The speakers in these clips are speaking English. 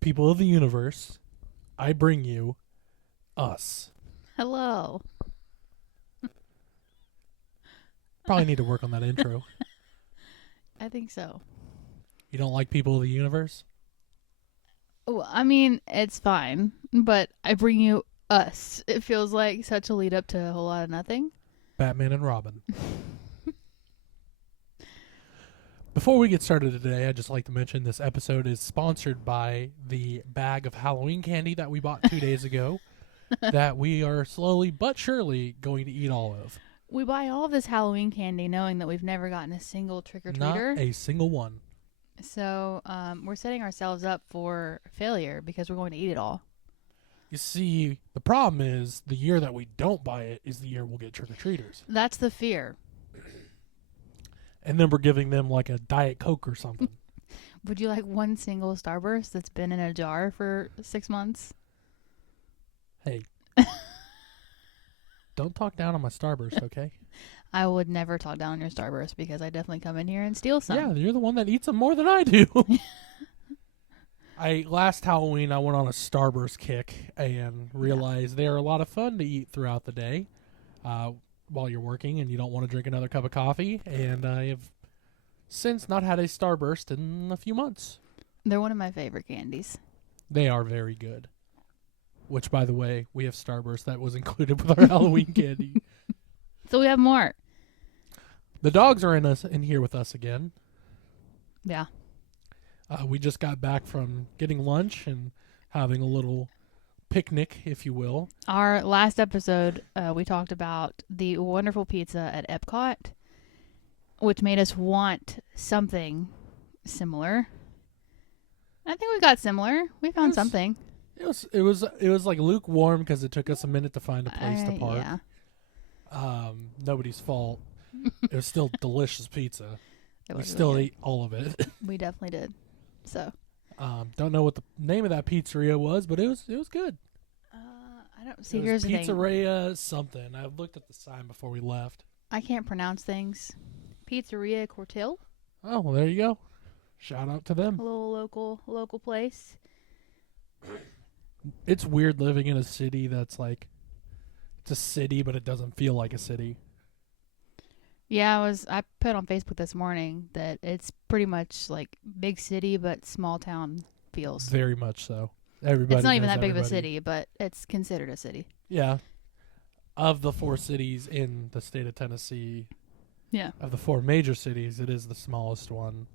People of the universe, I bring you us. Hello. Probably need to work on that intro. I think so. You don't like people of the universe? Oh, I mean, it's fine, but I bring you us. It feels like such a lead up to a whole lot of nothing. Batman and Robin. Before we get started today, I'd just like to mention this episode is sponsored by the bag of Halloween candy that we bought 2 days ago that we are slowly but surely going to eat all of. We buy all of this Halloween candy knowing that we've never gotten a single trick-or-treater. Not a single one. So we're setting ourselves up for failure because we're going to eat it all. You see, the problem is the year that we don't buy it is the year we'll get trick-or-treaters. That's the fear. And then we're giving them like a Diet Coke or something. Would you like one single Starburst that's been in a jar for 6 months? Hey. Don't talk down on my Starburst, okay? I would never talk down on your Starburst because I definitely come in here and steal some. Yeah, you're the one that eats them more than I do. Last Halloween I went on a Starburst kick and realized they are a lot of fun to eat throughout the day while you're working and you don't want to drink another cup of coffee. And I have since not had a Starburst in a few months. They're one of my favorite candies. They are very good. Which, by the way, we have Starburst that was included with our Halloween candy. So we have more. The dogs are in here with us again. Yeah. We just got back from getting lunch and having a little picnic, if you will. Our last episode, we talked about the wonderful pizza at Epcot, which made us want something similar. I think we got similar. We found something. It was like lukewarm because it took us a minute to find a place to park. Yeah. Nobody's fault. It was still delicious pizza. It We was still really ate all of it. good. We definitely did. So. Don't know what the name of that pizzeria was, but it was good. I don't see. It was Here's the thing. Pizzeria something. I looked at the sign before we left. I can't pronounce things. Pizzeria Cortil. Oh, well, there you go. Shout out to them. A little local place. It's weird living in a city that's like, it's a city, but it doesn't feel like a city. Yeah, I put on Facebook this morning that it's pretty much like big city but small town feels. Very much so. Everybody. It's not even knows that big of a everybody. city, but it's considered a city. Yeah. Of the 4 cities in the state of Tennessee, Yeah. of the 4 major cities, it is the smallest one.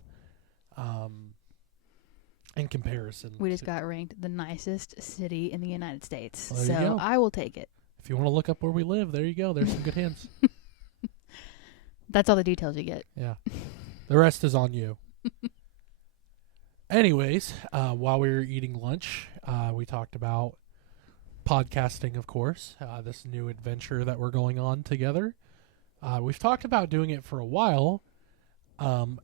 In comparison. We just got ranked the nicest city in the United States. Well, there you so go. I will take it. If you want to look up where we live, there you go. There's some good hints. That's all the details you get. Yeah. The rest is on you. Anyways, while we were eating lunch, we talked about podcasting, of course, this new adventure that we're going on together. We've talked about doing it for a while,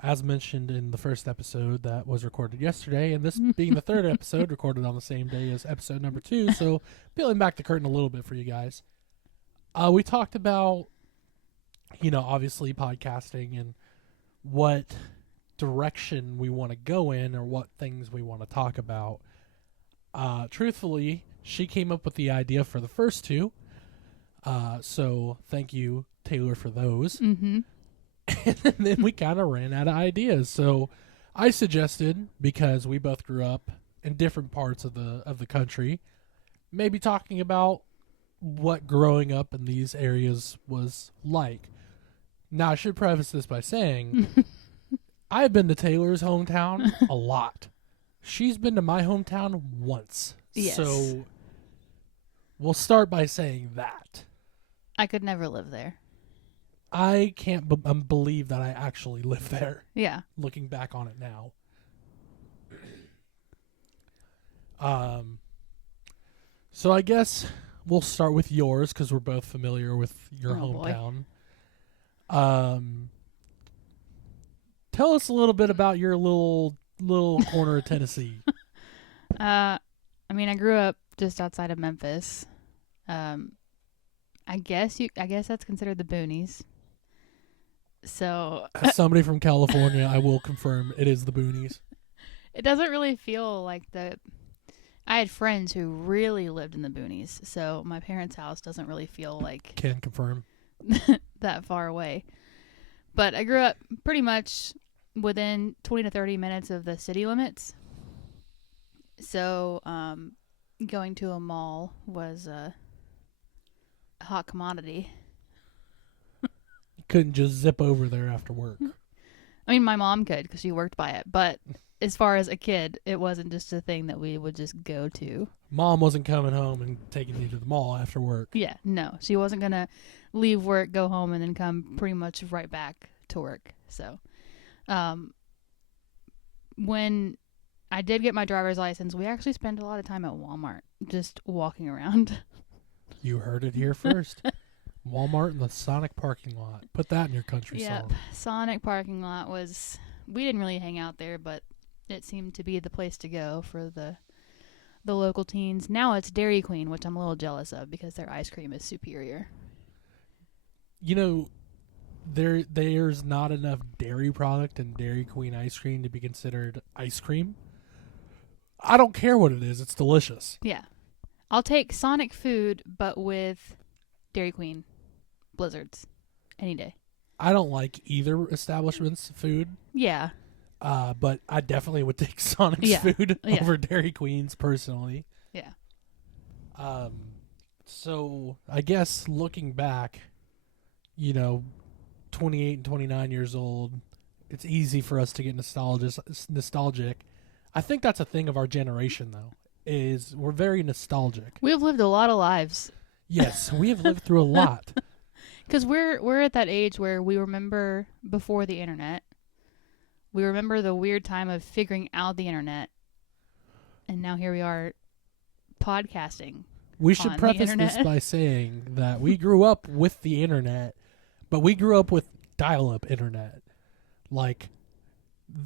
as mentioned in the first episode that was recorded yesterday, and this being the third episode recorded on the same day as episode number 2, so peeling back the curtain a little bit for you guys. We talked about, obviously podcasting and what direction we want to go in or what things we want to talk about. Truthfully, she came up with the idea for the first 2. So thank you, Taylor, for those. Mm-hmm. And then we kind of ran out of ideas. So I suggested, because we both grew up in different parts of the country, maybe talking about what growing up in these areas was like. Now, I should preface this by saying I've been to Taylor's hometown a lot. She's been to my hometown once. Yes. So we'll start by saying that. I could never live there. I can't believe that I actually live there, Yeah. looking back on it now. So I guess we'll start with yours because we're both familiar with your hometown. Tell us a little bit about your little corner of Tennessee. I mean, I grew up just outside of Memphis. I guess that's considered the boonies. So As somebody from California, I will confirm it is the boonies. it doesn't really feel like the I had friends who really lived in the boonies, so my parents' house doesn't really feel like Can confirm. that far away. But I grew up pretty much within 20 to 30 minutes of the city limits. So going to a mall was a hot commodity. You couldn't just zip over there after work. I mean, my mom could because she worked by it. But as far as a kid, it wasn't just a thing that we would just go to. Mom wasn't coming home and taking you to the mall after work. Yeah, no. She wasn't going to leave work, go home, and then come pretty much right back to work. So when I did get my driver's license, we actually spent a lot of time at Walmart just walking around. You heard it here first. Walmart in the Sonic parking lot. Put that in your country Yep. song. Sonic parking lot was... We didn't really hang out there, but it seemed to be the place to go for the local teens. Now it's Dairy Queen, which I'm a little jealous of because their ice cream is superior. You know, there's not enough dairy product in Dairy Queen ice cream to be considered ice cream. I don't care what it is. It's delicious. Yeah. I'll take Sonic food, but with Dairy Queen Blizzards any day. I don't like either establishment's food. Yeah. But I definitely would take Sonic's food over Dairy Queen's personally. Yeah. So I guess looking back, 28 and 29 years old, it's easy for us to get nostalgic. I think that's a thing of our generation, though, is we're very nostalgic. We've lived a lot of lives. Yes, we have lived through a lot. Because we're at that age where we remember before the internet. We remember the weird time of figuring out the internet. And now here we are podcasting. We should preface this by saying that we grew up with the internet, but we grew up with dial-up internet. Like,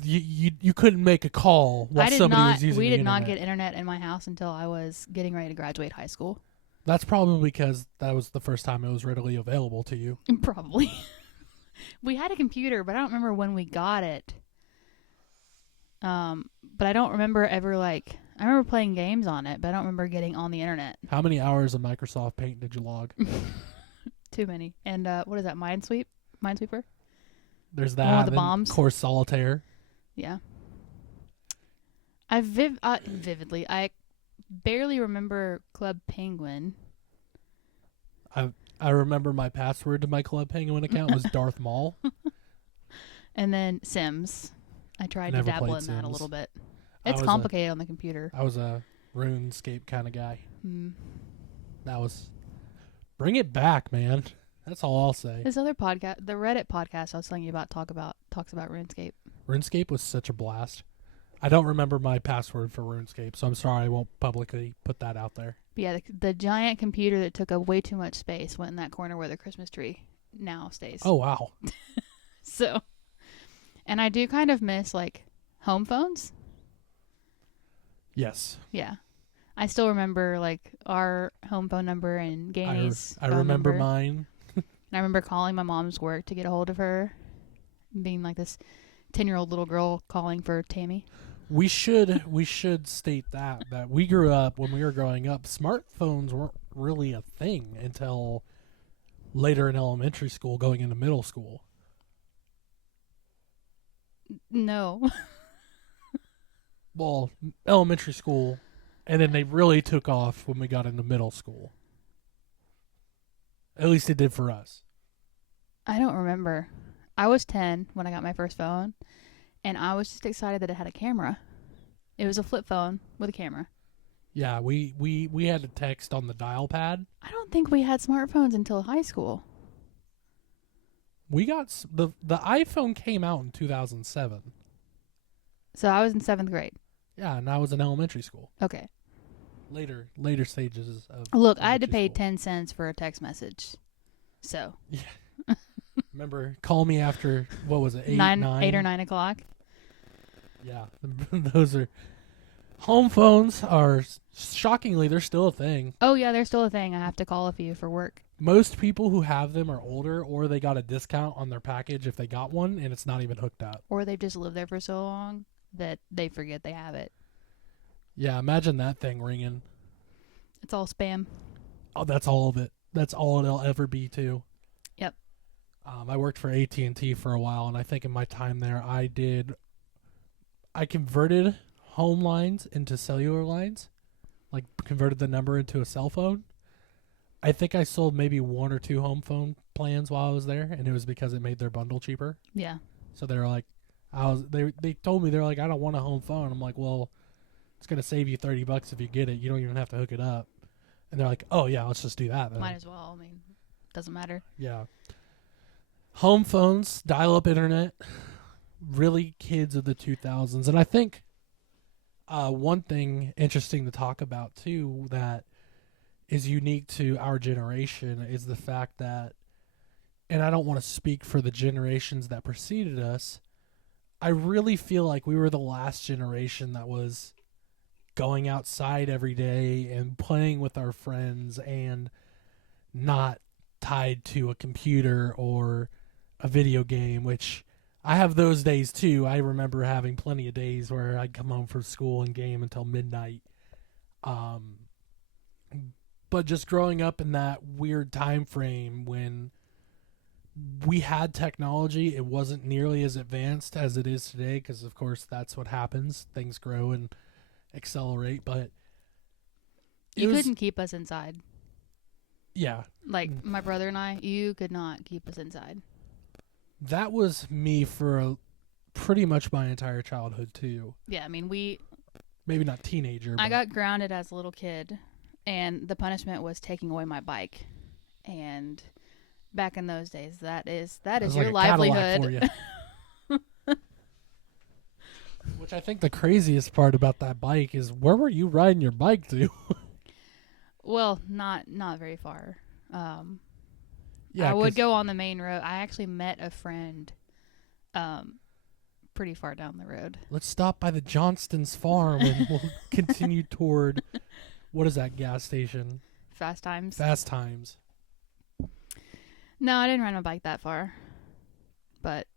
you couldn't make a call while somebody was using the internet. We did not get internet in my house until I was getting ready to graduate high school. That's probably because that was the first time it was readily available to you. Probably. We had a computer, but I don't remember when we got it. But I don't remember ever, I remember playing games on it, but I don't remember getting on the internet. How many hours of Microsoft Paint did you log? Too many. And what is that, Minesweeper? There's that. One of the bombs. Of course, Solitaire. Yeah. I vividly, I barely remember Club Penguin. I remember my password to my Club Penguin account was Darth Maul. And then Sims. I tried to dabble in that a little bit. It's complicated on the computer. I was a RuneScape kind of guy. Mm. That was... Bring it back, man. That's all I'll say. This other podcast, the Reddit podcast I was telling you about, talks about RuneScape. RuneScape was such a blast. I don't remember my password for RuneScape, so I'm sorry I won't publicly put that out there. But yeah, the giant computer that took up way too much space went in that corner where the Christmas tree now stays. Oh, wow. So, and I do kind of miss, home phones. Yes. Yeah. I still remember, our home phone number and Gainy's I remember mine. And I remember calling my mom's work to get a hold of her, being this 10-year-old little girl calling for Tammy. We should state that we grew up, when we were growing up, smartphones weren't really a thing until later in elementary school, going into middle school. No. Well, elementary school, and then they really took off when we got into middle school. At least it did for us. I don't remember. I was 10 when I got my first phone, and I was just excited that it had a camera. It was a flip phone with a camera. Yeah, we had to text on the dial pad. I don't think we had smartphones until high school. We got the iPhone came out in 2007. So I was in 7th grade. Yeah, and I was in elementary school. Okay. Later stages of... Look, I had to pay 10 cents for a text message. So. Yeah. Remember, call me after, what was it, 8 or 9 o'clock? Yeah, those are... Home phones are, shockingly, they're still a thing. Oh, yeah, they're still a thing. I have to call a few for work. Most people who have them are older, or they got a discount on their package if they got one, and it's not even hooked up. Or they've just lived there for so long that they forget they have it. Yeah, imagine that thing ringing. It's all spam. Oh, that's all of it. That's all it'll ever be too. Yep. I worked for AT&T for a while, and I think in my time there, I converted home lines into cellular lines, like converted the number into a cell phone. I think I sold maybe one or two home phone plans while I was there, and it was because it made their bundle cheaper. Yeah. So they were like, they told me, they're like, I don't want a home phone. I'm like, well, it's gonna save you $30 if you get it. You don't even have to hook it up. And they're like, oh yeah, let's just do that then. Might as well. I mean, doesn't matter. Yeah. Home phones, dial-up internet, really kids of the 2000s. And I think one thing interesting to talk about too that is unique to our generation is the fact that, and I don't want to speak for the generations that preceded us, I really feel like we were the last generation that was going outside every day and playing with our friends and not tied to a computer or a video game, which I have those days too. I remember having plenty of days where I'd come home from school and game until midnight. But just growing up in that weird time frame when we had technology, it wasn't nearly as advanced as it is today, because of course that's what happens. Things grow and accelerate, but You couldn't keep us inside. Yeah. Like my brother and I, you could not keep us inside. That was me for pretty much my entire childhood too. Yeah, I mean, Maybe not teenager. I got grounded as a little kid, and the punishment was taking away my bike. And back in those days, that is your livelihood. For you. Which I think the craziest part about that bike is, where were you riding your bike to? Well, not very far. Yeah, I would go on the main road. I actually met a friend pretty far down the road. Let's stop by the Johnston's farm and we'll continue toward, what is that gas station? Fast Times. Fast Times. No, I didn't ride my bike that far. But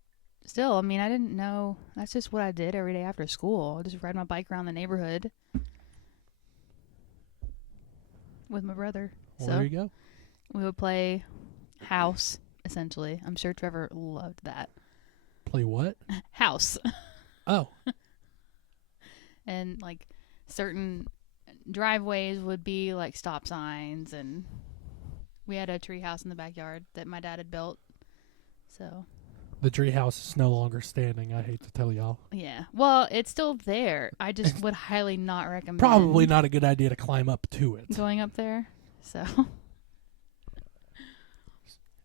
still, I mean, I didn't know. That's just what I did every day after school. I just ride my bike around the neighborhood with my brother. Well, so there you go. we would play house, essentially. I'm sure Trevor loved that. Play what? House. Oh. And like certain driveways would be like stop signs, and we had a tree house in the backyard that my dad had built. So The tree house is no longer standing, I hate to tell y'all. yeah. Well, it's still there. I just would highly not recommend Probably not a good idea to climb up to it. going up there. So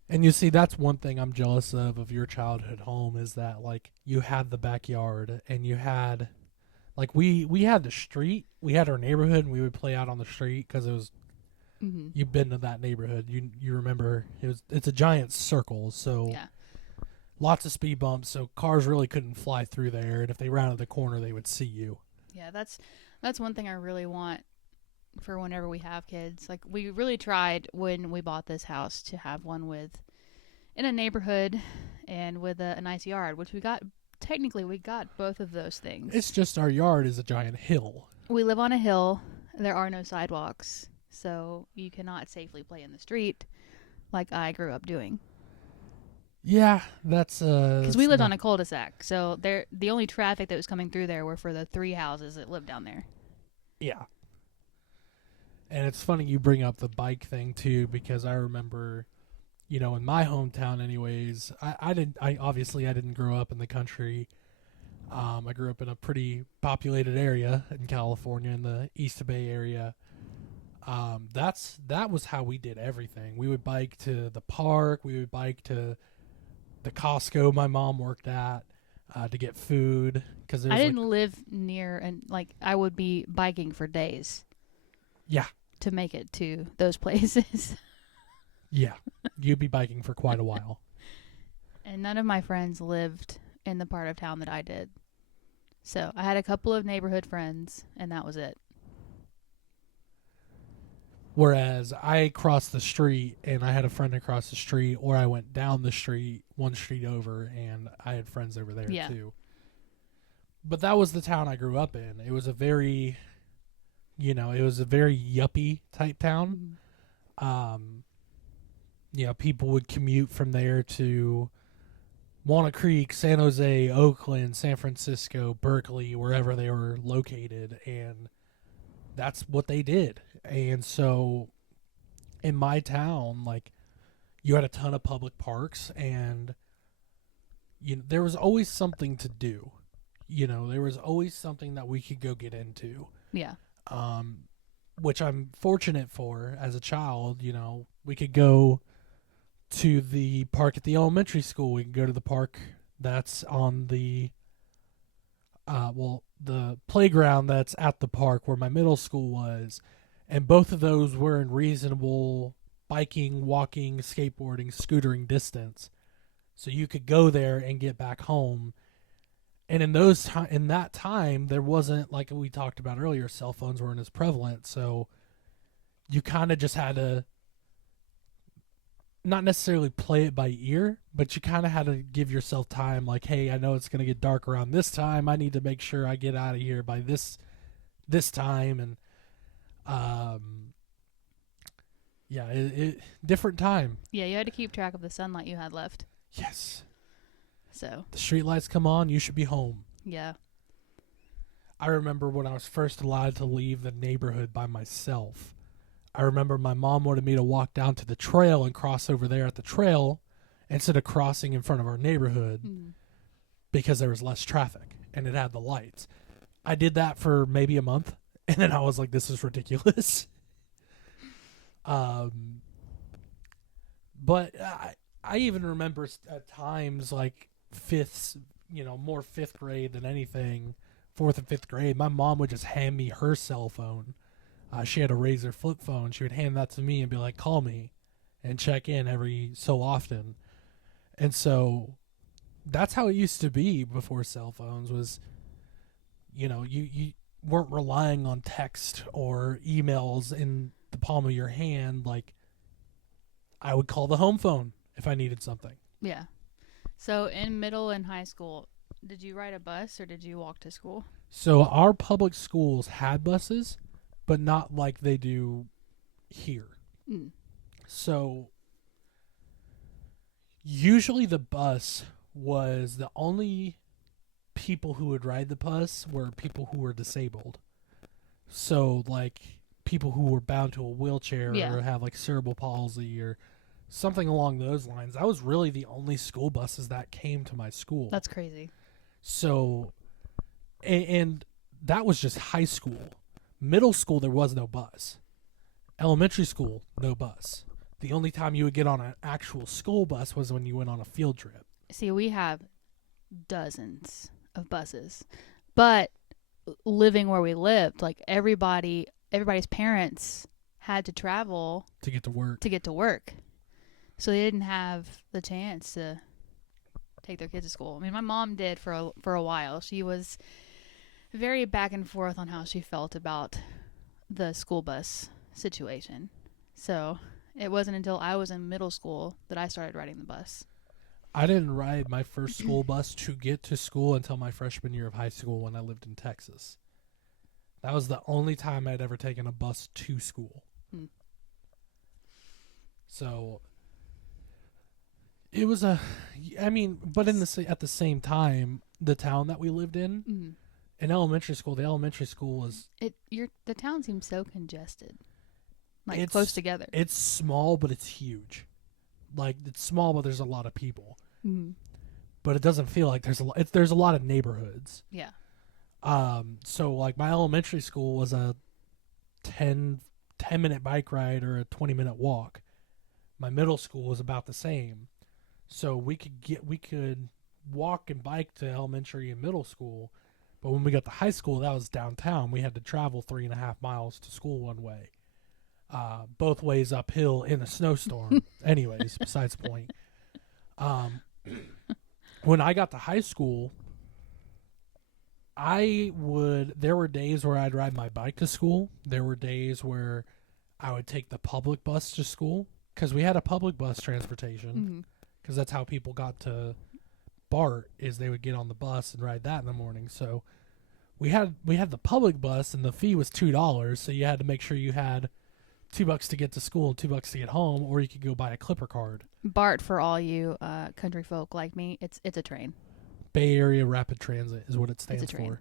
And you see, that's one thing I'm jealous of your childhood home, is that, like, you had the backyard and you had, like, we had the street. We had our neighborhood and we would play out on the street because it was, you've been to that neighborhood. You remember, it's a giant circle, so yeah. lots of speed bumps, so cars really couldn't fly through there. And if they rounded the corner, they would see you. Yeah, that's one thing I really want for whenever we have kids. Like, we really tried when we bought this house to have one in a neighborhood and with a nice yard, which we got both of those things. It's just our yard is a giant hill. We live on a hill. There are no sidewalks, so you cannot safely play in the street like I grew up doing. Yeah, that's because we lived on a cul-de-sac, so the only traffic that was coming through there were for the 3 houses that lived down there. Yeah. And it's funny you bring up the bike thing too, because I remember, you know, in my hometown anyways, I didn't grow up in the country. I grew up in a pretty populated area in California, in the East Bay area. That was how we did everything. We would bike to the park, we would bike to the Costco my mom worked at to get food, because I didn't live near, and like I would be biking for days. Yeah. To make it to those places. Yeah. You'd be biking for quite a while. And none of my friends lived in the part of town that I did. So I had a couple of neighborhood friends, and that was it. Whereas I crossed the street and I had a friend across the street, or I went down the street, one street over, and I had friends over there too. But that was the town I grew up in. It was a very You know, it was a very yuppie type town. You know, people would commute from there to Walnut Creek, San Jose, Oakland, San Francisco, Berkeley, wherever they were located, and that's what they did. And so in my town, like, you had a ton of public parks, and there was always something to do. You know, there was always something that we could go get into. Yeah. Which I'm fortunate for as a child. You know, we could go to the park at the elementary school. We can go to the park that's on the the playground that's at the park where my middle school was, and both of those were in reasonable biking, walking, skateboarding, scootering distance, so you could go there and get back home. And in that time, there wasn't, like we talked about earlier, cell phones weren't as prevalent, so you kind of just had to not necessarily play it by ear, but you kind of had to give yourself time. Like, hey, I know it's going to get dark around this time. I need to make sure I get out of here by this time. And yeah, it different time. Yeah, you had to keep track of the sunlight you had left. Yes. So the street lights come on, you should be home. Yeah. I remember when I was first allowed to leave the neighborhood by myself. I remember my mom wanted me to walk down to the trail and cross over there at the trail instead of crossing in front of our neighborhood because there was less traffic and it had the lights. I did that for maybe a month, and then I was like, this is ridiculous. But I even remember at times, like more fifth grade than anything, fourth and fifth grade, my mom would just hand me her cell phone. She had a Razor flip phone. She would hand that to me and be like, call me and check in every so often. And so that's how it used to be before cell phones was, you weren't relying on text or emails in the palm of your hand. Like, I would call the home phone if I needed something. Yeah. So in middle and high school, did you ride a bus or did you walk to school? So our public schools had buses, but not like they do here. So usually the bus was the only people who would ride the bus were people who were disabled. So like people who were bound to a wheelchair or have like cerebral palsy or something along those lines. That was really the only school buses that came to my school. That's crazy. So, and that was just high school. Middle school, there was no bus. Elementary school, no bus. The only time you would get on an actual school bus was when you went on a field trip. See, we have dozens of buses. But living where we lived, like everybody's parents had to travel to get to work. So they didn't have the chance to take their kids to school. I mean, my mom did for a while. She was very back and forth on how she felt about the school bus situation. So it wasn't until I was in middle school that I started riding the bus. I didn't ride my first school bus to get to school until my freshman year of high school when I lived in Texas. That was the only time I'd ever taken a bus to school. So it was but at the same time, the town that we lived in, in elementary school, the elementary school was... the town seems so congested. Like, it's close together. It's small, but it's huge. Like, it's small, but there's a lot of people. But it doesn't feel like there's a lot of neighborhoods. Yeah. So, like, my elementary school was a 10-minute bike ride or a 20-minute walk. My middle school was about the same. So we could walk and bike to elementary and middle school, but when we got to high school, that was downtown. We had to travel 3.5 miles to school one way, both ways uphill in a snowstorm. Anyways, besides the point. When I got to high school, there were days where I'd ride my bike to school. There were days where I would take the public bus to school because we had a public bus transportation. Because that's how people got to BART, is they would get on the bus and ride that in the morning. So we had the public bus, and the fee was $2, so you had to make sure you had $2 to get to school and $2 to get home, or you could go buy a Clipper card. BART, for all you country folk like me, it's a train. Bay Area Rapid Transit is what it It's stands a train. for.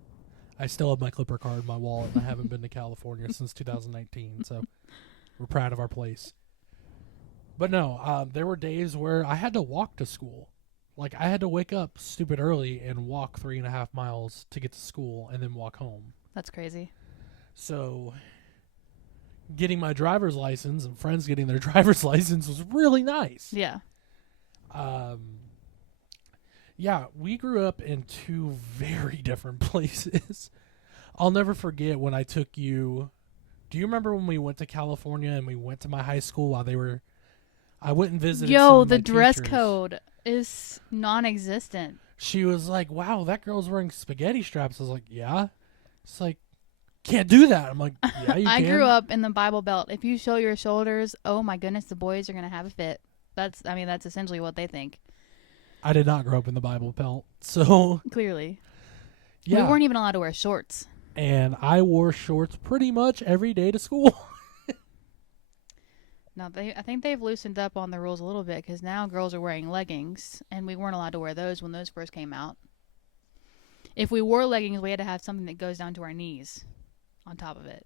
I still have my Clipper card in my wallet, and I haven't been to California since 2019, so we're proud of our place. But no, there were days where I had to walk to school. Like, I had to wake up stupid early and walk 3.5 miles to get to school and then walk home. That's crazy. So, getting my driver's license and friends getting their driver's license was really nice. Yeah. Yeah, we grew up in two very different places. I'll never forget when I took you. Do you remember when we went to California and we went to my high school while they were? I went and visited. some Yo, of the my dress teachers. code is non-existent. She was like, "Wow, that girl's wearing spaghetti straps." I was like, "Yeah." It's like, can't do that. I'm like, "Yeah, you I can." grew up in the Bible Belt. If you show your shoulders, oh my goodness, the boys are gonna have a fit. That's essentially what they think. I did not grow up in the Bible Belt, so Clearly, yeah. we weren't even allowed to wear shorts. And I wore shorts pretty much every day to school. No, I think they've loosened up on the rules a little bit because now girls are wearing leggings, and we weren't allowed to wear those when those first came out. If we wore leggings, we had to have something that goes down to our knees on top of it.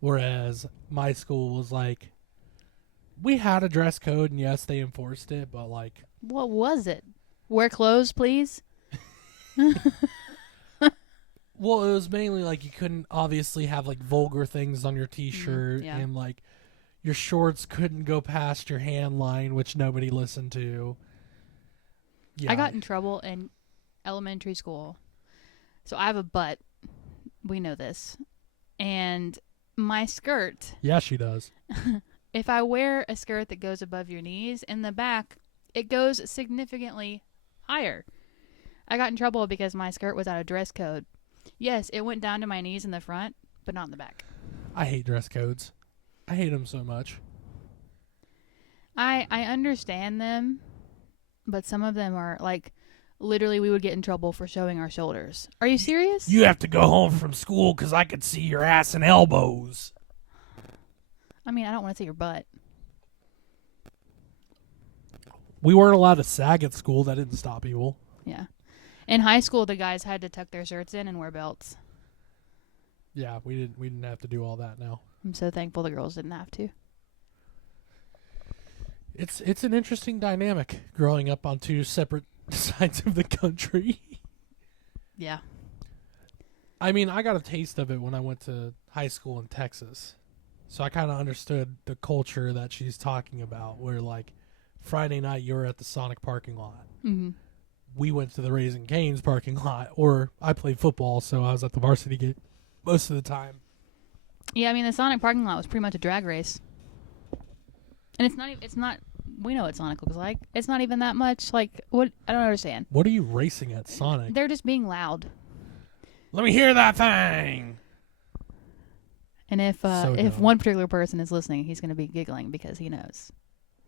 Whereas my school was like, we had a dress code, and yes, they enforced it, but like, What was it? Wear clothes, please? well, it was mainly like you couldn't obviously have like vulgar things on your t-shirt, yeah. and like your shorts couldn't go past your hand line, which nobody listened to. Yeah. I got in trouble in elementary school. So I have a butt. We know this. And my skirt, Yeah, she does. if I wear a skirt that goes above your knees, in the back, it goes significantly higher. I got in trouble because my skirt was out of dress code. Yes, it went down to my knees in the front, but not in the back. I hate dress codes. I hate them so much. I understand them, but some of them are like, literally we would get in trouble for showing our shoulders. Are you serious? You have to go home from school because I could see your ass and elbows. I mean, I don't want to see your butt. We weren't allowed to sag at school. That didn't stop people. Yeah. In high school, the guys had to tuck their shirts in and wear belts. Yeah, we didn't have to do all that now. I'm so thankful the girls didn't have to. It's an interesting dynamic growing up on two separate sides of the country. Yeah. I mean, I got a taste of it when I went to high school in Texas. So I kind of understood the culture that she's talking about, where like Friday night you were at the Sonic parking lot. Mm-hmm. We went to the Raising Cane's parking lot, or I played football, so I was at the varsity game most of the time. Yeah, I mean, the Sonic parking lot was pretty much a drag race. And we know what Sonic looks like. It's not even that much, like, what, I don't understand. What are you racing at, Sonic? They're just being loud. Let me hear that thing! And if So dumb. one particular person is listening, he's going to be giggling because he knows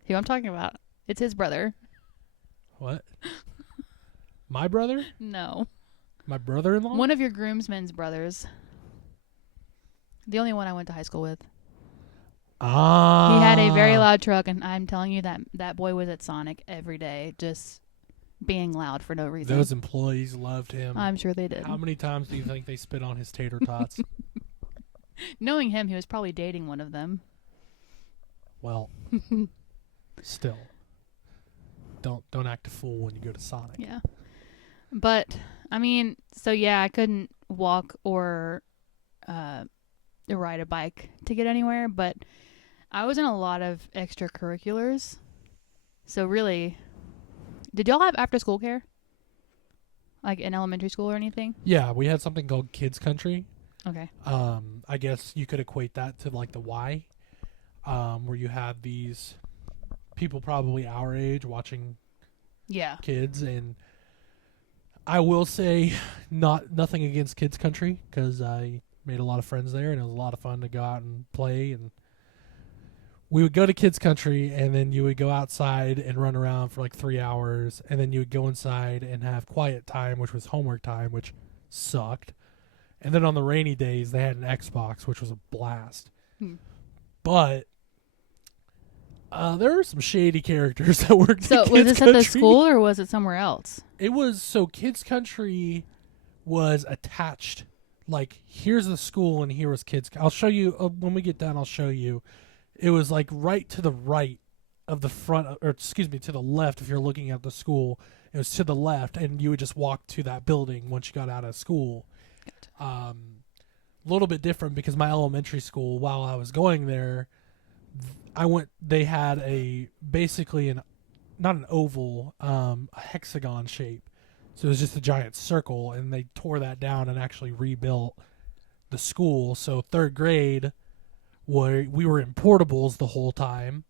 who I'm talking about. It's his brother. What? My brother? No. My brother-in-law? One of your groomsmen's brothers. The only one I went to high school with. Ah. He had a very loud truck, and I'm telling you that boy was at Sonic every day, just being loud for no reason. Those employees loved him. I'm sure they did. How many times do you think they spit on his tater tots? Knowing him, he was probably dating one of them. Well, still. Don't act a fool when you go to Sonic. Yeah. But, I mean, so yeah, I couldn't walk or ride a bike to get anywhere, but I was in a lot of extracurriculars. So really, did y'all have after school care? Like in elementary school or anything? Yeah, we had something called Kids Country. Okay. I guess you could equate that to like the Y, where you have these people probably our age watching Yeah. kids, and I will say nothing against Kids Country because I made a lot of friends there, and it was a lot of fun to go out and play. And we would go to Kids Country, and then you would go outside and run around for like 3 hours, and then you would go inside and have quiet time, which was homework time, which sucked. And then on the rainy days, they had an Xbox, which was a blast. Hmm. But there were some shady characters that worked So at was Kids this Country. at the school or was it somewhere else? It was, so Kids Country was attached. Like, here's the school and here was Kids. I'll show you, when we get done, I'll show you. It was like right to the right of the front, or excuse me, to the left if you're looking at the school. It was to the left, and you would just walk to that building once you got out of school. A little bit different because my elementary school, while I was going there, they had basically not an oval, a hexagon shape. So it was just a giant circle, and they tore that down and actually rebuilt the school. So third grade, we were in portables the whole time.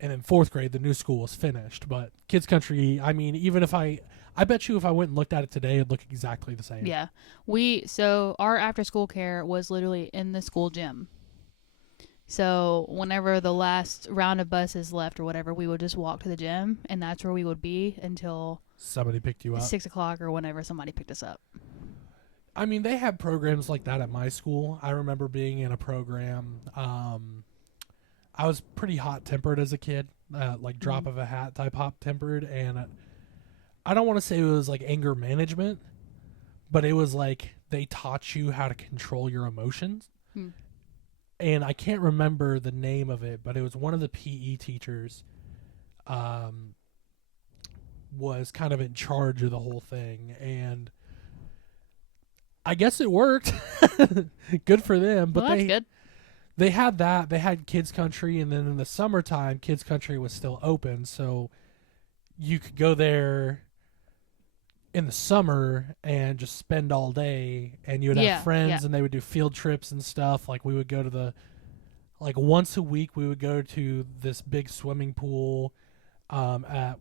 And in fourth grade, the new school was finished. But Kids Country, I mean, even if I bet you if I went and looked at it today, it'd look exactly the same. Yeah. So our after school care was literally in the school gym. So whenever the last round of buses left or whatever, we would just walk to the gym, and that's where we would be until Somebody picked you up. 6 o'clock or whenever somebody picked us up. I mean, they had programs like that at my school. I remember being in a program. I was pretty hot-tempered as a kid, like drop of a hat type hot-tempered, and I don't want to say it was like anger management, but it was like they taught you how to control your emotions. Hmm. And I can't remember the name of it, but it was one of the PE teachers was kind of in charge of the whole thing, and I guess it worked. Good for them. But Well, that's good. They had that. They had Kids Country, and then in the summertime, Kids Country was still open, so you could go there in the summer and just spend all day, and you would have friends, and they would do field trips and stuff. Like, we would go to like once a week, we would go to this big swimming pool at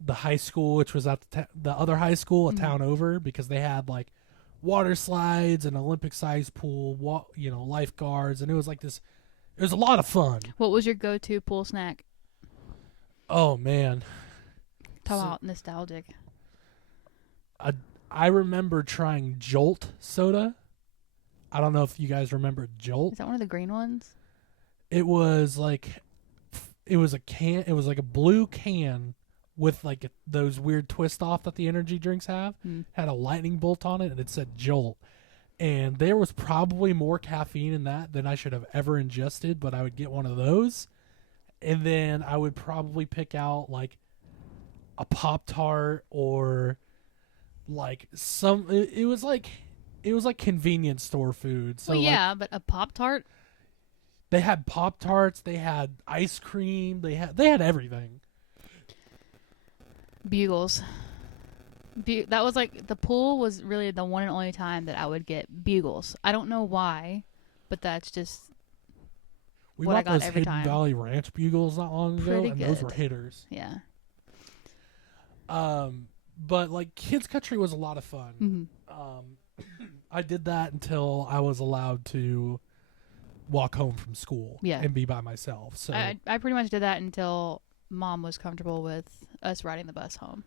the high school, which was at the other high school, a town over, because they had like water slides, an Olympic-sized pool, lifeguards, and it was like this. It was a lot of fun. What was your go-to pool snack? Oh man, Talk about nostalgic. I remember trying Jolt soda. I don't know if you guys remember Jolt. Is that one of the green ones? It was a can. It was like a blue can with like those weird twist off that the energy drinks have. Had a lightning bolt on it, and it said Jolt. And there was probably more caffeine in that than I should have ever ingested, but I would get one of those. And then I would probably pick out like a Pop-Tart or like it was like convenience store food. So well, yeah, but a Pop-Tart? They had Pop-Tarts, they had ice cream, they had everything. Bugles. That was like, the pool was really the one and only time that I would get Bugles. I don't know why, but that's just what I got those every Hidden time. Valley Ranch Bugles not long ago, Pretty and good. those were hitters. Yeah. But like Kids Country was a lot of fun. Mm-hmm. I did that until I was allowed to walk home from school and be by myself. So I pretty much did that until Mom was comfortable with us riding the bus home.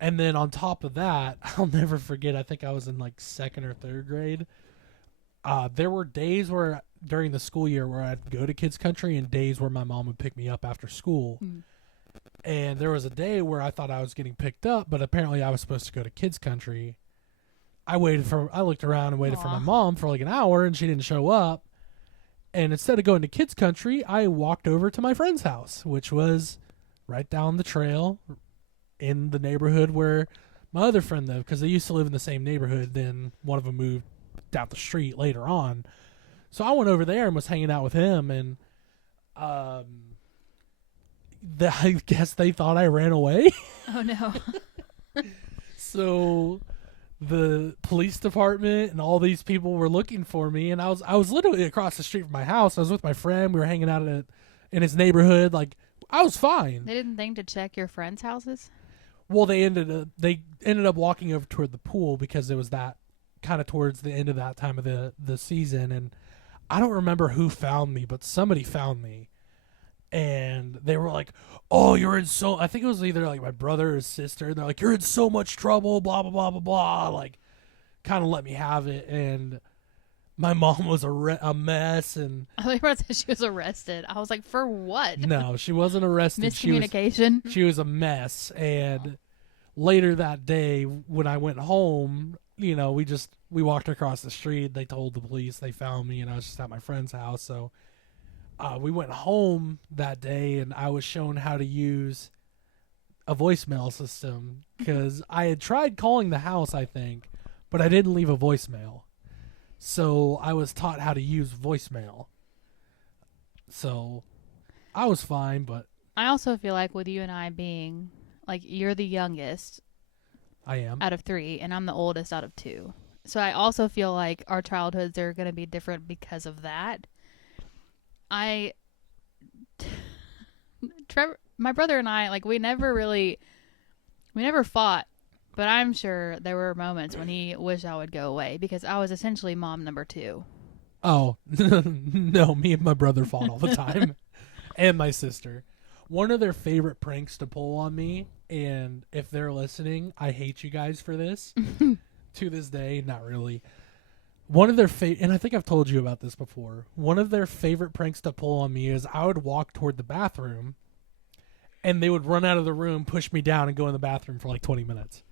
And then on top of that, I'll never forget, I think I was in like second or third grade. There were days where during the school year where I'd go to Kids Country and days where my mom would pick me up after school. Mm. And there was a day where I thought I was getting picked up, but apparently I was supposed to go to Kids Country. I looked around and waited for my mom for like an hour, and she didn't show up. And instead of going to Kids Country, I walked over to my friend's house, which was right down the trail in the neighborhood where my other friend lived, because they used to live in the same neighborhood. Then one of them moved down the street later on. So I went over there and was hanging out with him, and I guess they thought I ran away. Oh, no. So the police department and all these people were looking for me, and I was literally across the street from my house. I was with my friend. We were hanging out in his neighborhood. Like, I was fine. They didn't think to check your friends' houses? Well, they ended up walking over toward the pool because it was that kind of towards the end of that time of the season, and I don't remember who found me, but somebody found me, and they were like, "Oh, I think it was either like my brother or sister. And they're like, 'You're in so much trouble,' blah blah blah blah blah." Like, kind of let me have it. And my mom was a mess, and I thought you were about to say she was arrested. I was like, for what? no, she wasn't arrested. Miscommunication. She was a mess. And later that day, when I went home, you know, we walked across the street. They told the police. They found me, and I was just at my friend's house. So we went home that day, and I was shown how to use a voicemail system because I had tried calling the house, I think, but I didn't leave a voicemail. So I was taught how to use voicemail. So I was fine, but I also feel like with you and I being, like, you're the youngest I am. out of 3, and I'm the oldest out of 2. So I also feel like our childhoods are going to be different because of that. Trevor, my brother and I, like, we never fought, but I'm sure there were moments when he wished I would go away because I was essentially mom number 2. Oh, no, me and my brother fought all the time. And my sister. One of their favorite pranks to pull on me, and if they're listening, I hate you guys for this. To this day, not really. One of their and I think I've told you about this before. One of their favorite pranks to pull on me is I would walk toward the bathroom, and they would run out of the room, push me down, and go in the bathroom for like 20 minutes.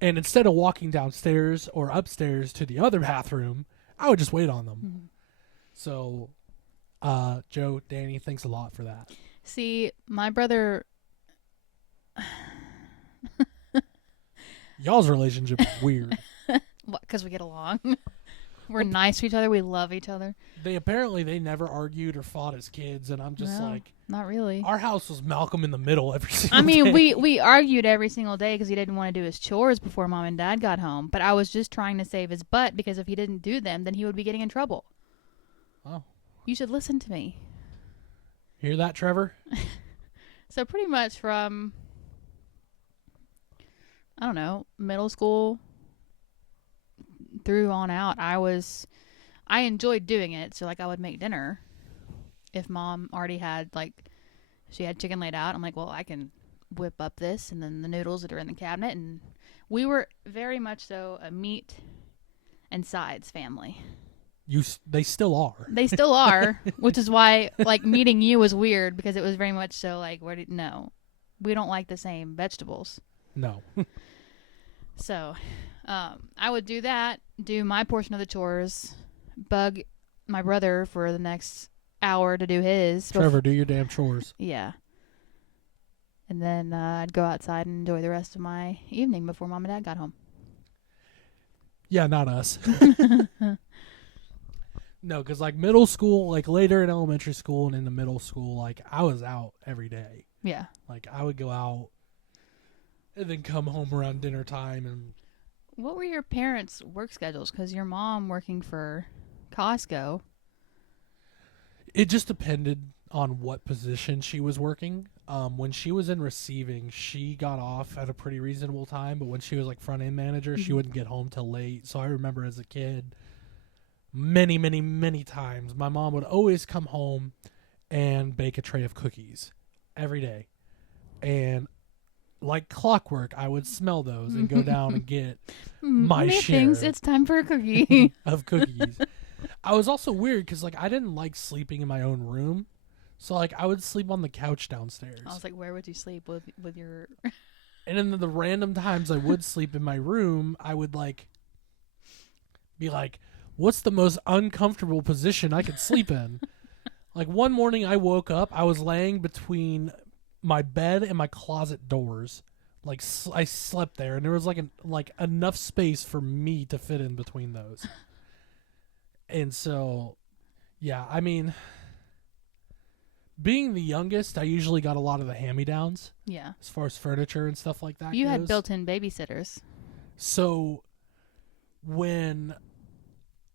And instead of walking downstairs or upstairs to the other bathroom, I would just wait on them. Mm-hmm. So, Joe, Danny, thanks a lot for that. See, my brother... Y'all's relationship is weird. What? Because we get along. We're nice to each other. We love each other. They never argued or fought as kids, and I'm just like, not really. Our house was Malcolm in the Middle every single day. I mean, we argued every single day because he didn't want to do his chores before Mom and Dad got home. But I was just trying to save his butt because if he didn't do them, then he would be getting in trouble. Oh. You should listen to me. Hear that, Trevor? So pretty much from, I don't know, middle school through on out, I enjoyed doing it. So, like, I would make dinner. If Mom already had, like, she had chicken laid out, I'm like, well, I can whip up this and then the noodles that are in the cabinet. And we were very much so a meat and sides family. They still are. They still are, which is why, like, meeting you was weird because it was very much so, like, no, we don't like the same vegetables. No. So, I would do that, do my portion of the chores, bug my brother for the next hour to do his. Trevor, do your damn chores. Yeah. And then I'd go outside and enjoy the rest of my evening before Mom and Dad got home. Yeah, not us. No, because, like, middle school, like, later in elementary school and in the middle school, like, I was out every day. Yeah. Like, I would go out and then come home around dinner time. And what were your parents' work schedules? Because your mom working for Costco. It just depended on what position she was working. When she was in receiving, she got off at a pretty reasonable time, but when she was, like, front-end manager, she wouldn't get home till late. So I remember as a kid, many, many, many times, my mom would always come home and bake a tray of cookies every day. And like clockwork, I would smell those and go down and get my share. It's time for a cookie. Of cookies. I was also weird because, like, I didn't like sleeping in my own room. So, like, I would sleep on the couch downstairs. I was like, where would you sleep with your... And in the random times I would sleep in my room, I would, like, be like, what's the most uncomfortable position I could sleep in? Like, one morning I woke up, I was laying between my bed and my closet doors. Like, I slept there, and there was, like enough space for me to fit in between those. And so, yeah, I mean, being the youngest, I usually got a lot of the hand-me-downs. Yeah. As far as furniture and stuff like that You goes. had built-in babysitters. So, when...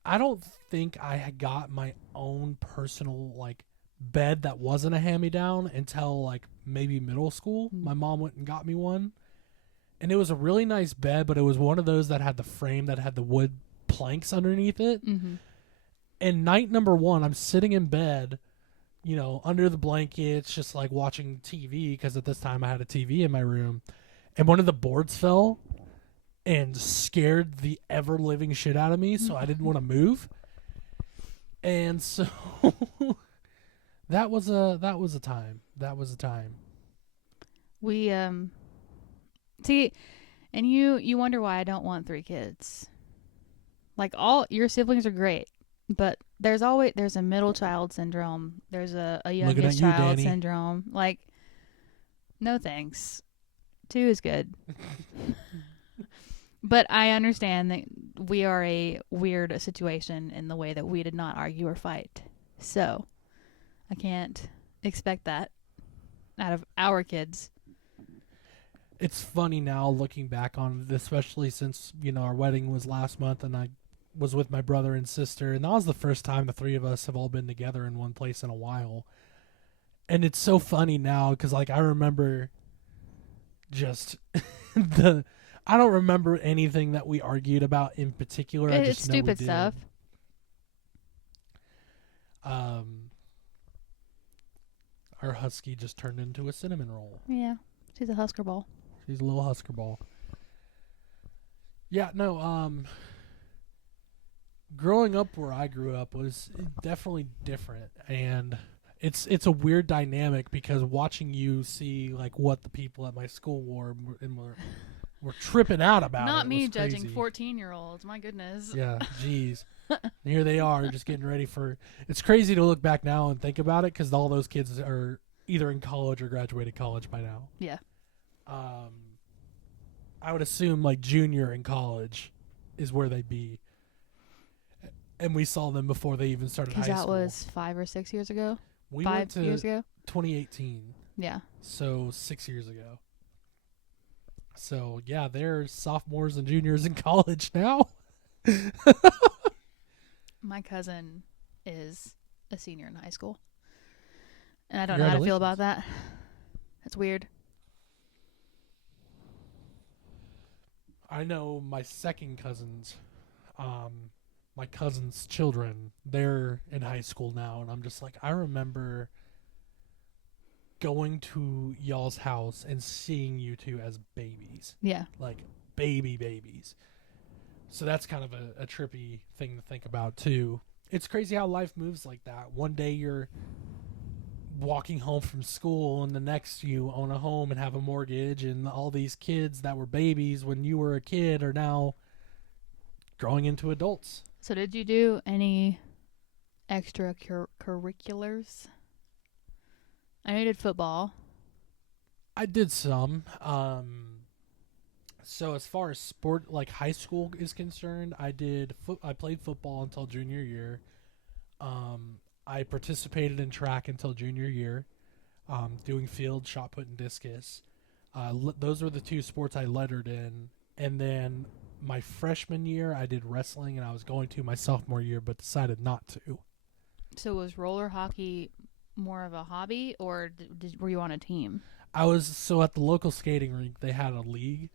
I don't think I had got my own personal, like, bed that wasn't a hand-me-down until, like, maybe middle school. My mom went and got me one. And it was a really nice bed, but it was one of those that had the frame that had the wood planks underneath it. Mm-hmm. And night number 1, I'm sitting in bed, you know, under the blankets, just, like, watching TV, because at this time I had a TV in my room. And one of the boards fell. and scared the ever living shit out of me, so I didn't want to move. And so that was a time. That was a time. We see, and you wonder why I don't want 3 kids. Like, all your siblings are great, but there's a middle child syndrome. There's a youngest child syndrome. Like, no thanks. 2 is good. But I understand that we are a weird situation in the way that we did not argue or fight. So I can't expect that out of our kids. It's funny now looking back on it, especially since, our wedding was last month and I was with my brother and sister, and that was the first time the 3 of us have all been together in one place in a while. And it's so funny now because, like, I remember just I don't remember anything that we argued about in particular. I just it's stupid stuff. Our husky just turned into a cinnamon roll. Yeah, she's a Husker ball. She's a little Husker ball. Yeah, no, growing up where I grew up was definitely different, and it's a weird dynamic because watching you see like what the people at my school wore and were tripping out about. Not it me was judging crazy. 14-year-olds. My goodness. Yeah, jeez. And here they are just getting ready for. It's crazy to look back now and think about it because all those kids are either in college or graduated college by now. Yeah. I would assume like junior in college is where they'd be. And we saw them before they even started high school. Because that was 5 or 6 years ago? We 5 went to years ago? 2018. Yeah. So 6 years ago. So, yeah, they're sophomores and juniors in college now. My cousin is a senior in high school. And I don't know how to feel about that. That's weird. I know my second cousins, my cousin's children, they're in high school now. And I'm just like, I remember going to y'all's house and seeing you two as babies. Yeah. Like babies. So that's kind of a trippy thing to think about too. It's crazy how life moves like that. One day you're walking home from school and the next you own a home and have a mortgage, and all these kids that were babies when you were a kid are now growing into adults. So did you do any extra curriculars? I know you did football. I did some. So as far as sport, like high school is concerned, I played football until junior year. I participated in track until junior year, doing field, shot put, and discus. Those were the 2 sports I lettered in. And then my freshman year, I did wrestling, and I was going to my sophomore year, but decided not to. So was roller hockey more of a hobby, or were you on a team? I was, so at the local skating rink, they had a league,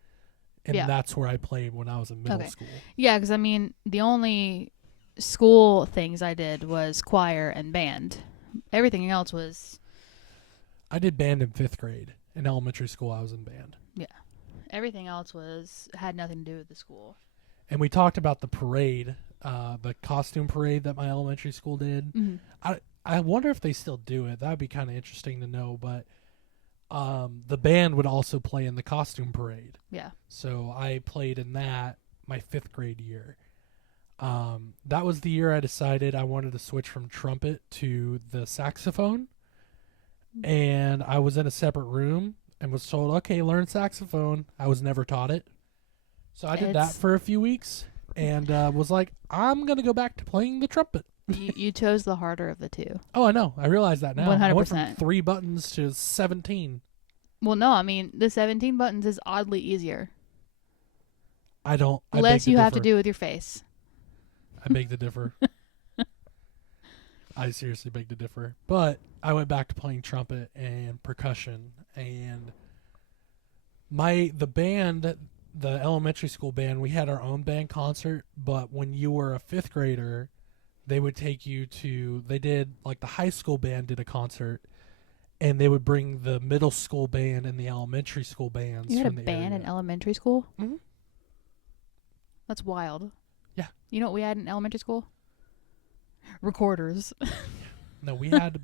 and that's where I played when I was in middle school. Yeah, because, I mean, the only school things I did was choir and band. Everything else was... I did band in 5th grade. In elementary school, I was in band. Yeah. Everything else had nothing to do with the school. And we talked about the parade, the costume parade that my elementary school did. Mm-hmm. I wonder if they still do it. That would be kind of interesting to know. But the band would also play in the costume parade. Yeah. So I played in that my 5th grade year. That was the year I decided I wanted to switch from trumpet to the saxophone. And I was in a separate room and was told, okay, learn saxophone. I was never taught it. So I did that for a few weeks and was like, I'm going to go back to playing the trumpet. You chose the harder of the 2. Oh, I know. I realize that now. 100%. I went from 3 buttons to 17. Well, no, I mean, the 17 buttons is oddly easier. Less you have to do with your face. I beg to differ. I seriously beg to differ. But I went back to playing trumpet and percussion, and the band, the elementary school band, we had our own band concert, but when you were a 5th grader, they would take you to, they did, like the high school band did a concert, and they would bring the middle school band and the elementary school bands. You had from a the band area. in elementary school? Mm-hmm. That's wild. Yeah. You know what we had in elementary school? Recorders. No, we had.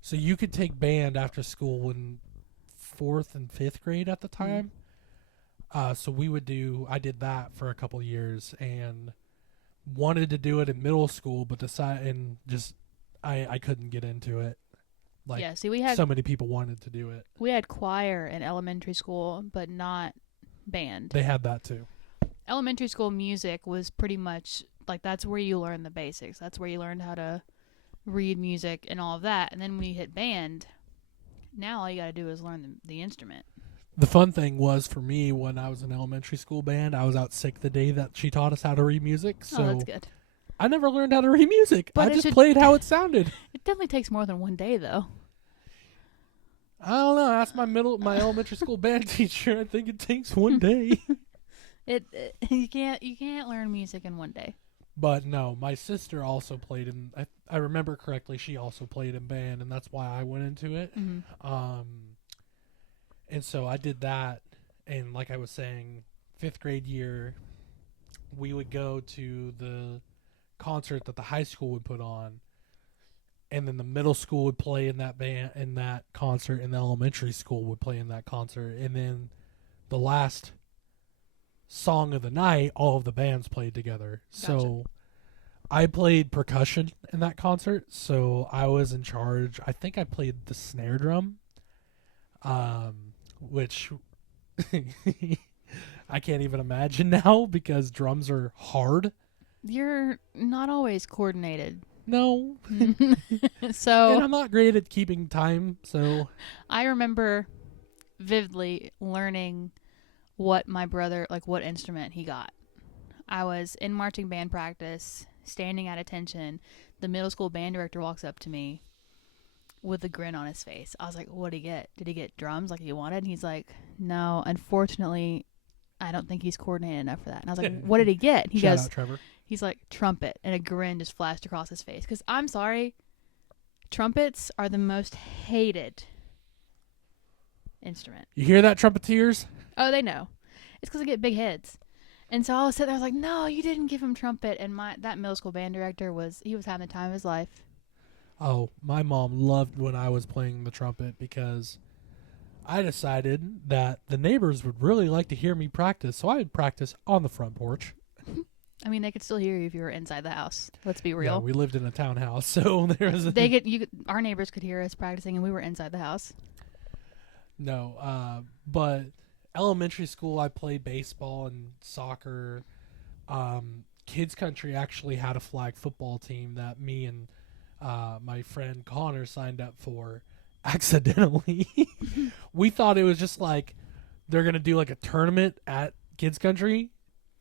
So you could take band after school in 4th and 5th grade at the time. So we would do. I did that for a couple years and wanted to do it in middle school, but I couldn't get into it. Like, yeah, see, we had so many people wanted to do it. we had choir in elementary school, but not band. They had that too. Elementary school music was pretty much like that's where you learn the basics. That's where you learned how to read music and all of that. And then when you hit band, now all you got to do is learn the instrument. The fun thing was for me when I was in elementary school band, I was out sick the day that she taught us how to read music. So Oh, that's good. I never learned how to read music. But I it just should- played how it sounded. It definitely takes more than one day, though. I don't know. Ask my elementary school band teacher. I think it takes one day. You can't learn music in one day. But no, my sister also played in. I remember correctly. She also played in band, and that's why I went into it. Mm-hmm. And so I did that, and like I was saying, 5th grade year, we would go to the concert that the high school would put on, and then the middle school would play in that concert, and the elementary school would play in that concert, and then the last song of the night, all of the bands played together. Gotcha. So I played percussion in that concert, so I was in charge. I think I played the snare drum, which I can't even imagine now because drums are hard. You're not always coordinated. No. So And I'm not great at keeping time, so I remember vividly learning what my brother, like what instrument he got. I was in marching band practice, standing at attention. The middle school band director walks up to me with a grin on his face. I was like, what did he get? Did he get drums like he wanted? And he's like, no, unfortunately, I don't think he's coordinated enough for that. And I was like, what did he get? And he shout goes, out Trevor. he's like, trumpet. And a grin just flashed across his face. Because I'm sorry, trumpets are the most hated instrument. You hear that, trumpeteers? Oh, they know. It's because they get big heads. And so I was sitting there, I was like, no, you didn't give him trumpet. And that middle school band director was having the time of his life. Oh, my mom loved when I was playing the trumpet because I decided that the neighbors would really like to hear me practice, so I would practice on the front porch. I mean, they could still hear you if you were inside the house. Let's be Yeah, real. we lived in a townhouse, so there was Our neighbors could hear us practicing, and we were inside the house. No, but elementary school I played baseball and soccer. Kids Country actually had a flag football team that me and my friend Connor signed up for accidentally. We thought it was just like they're going to do like a tournament at Kids Country.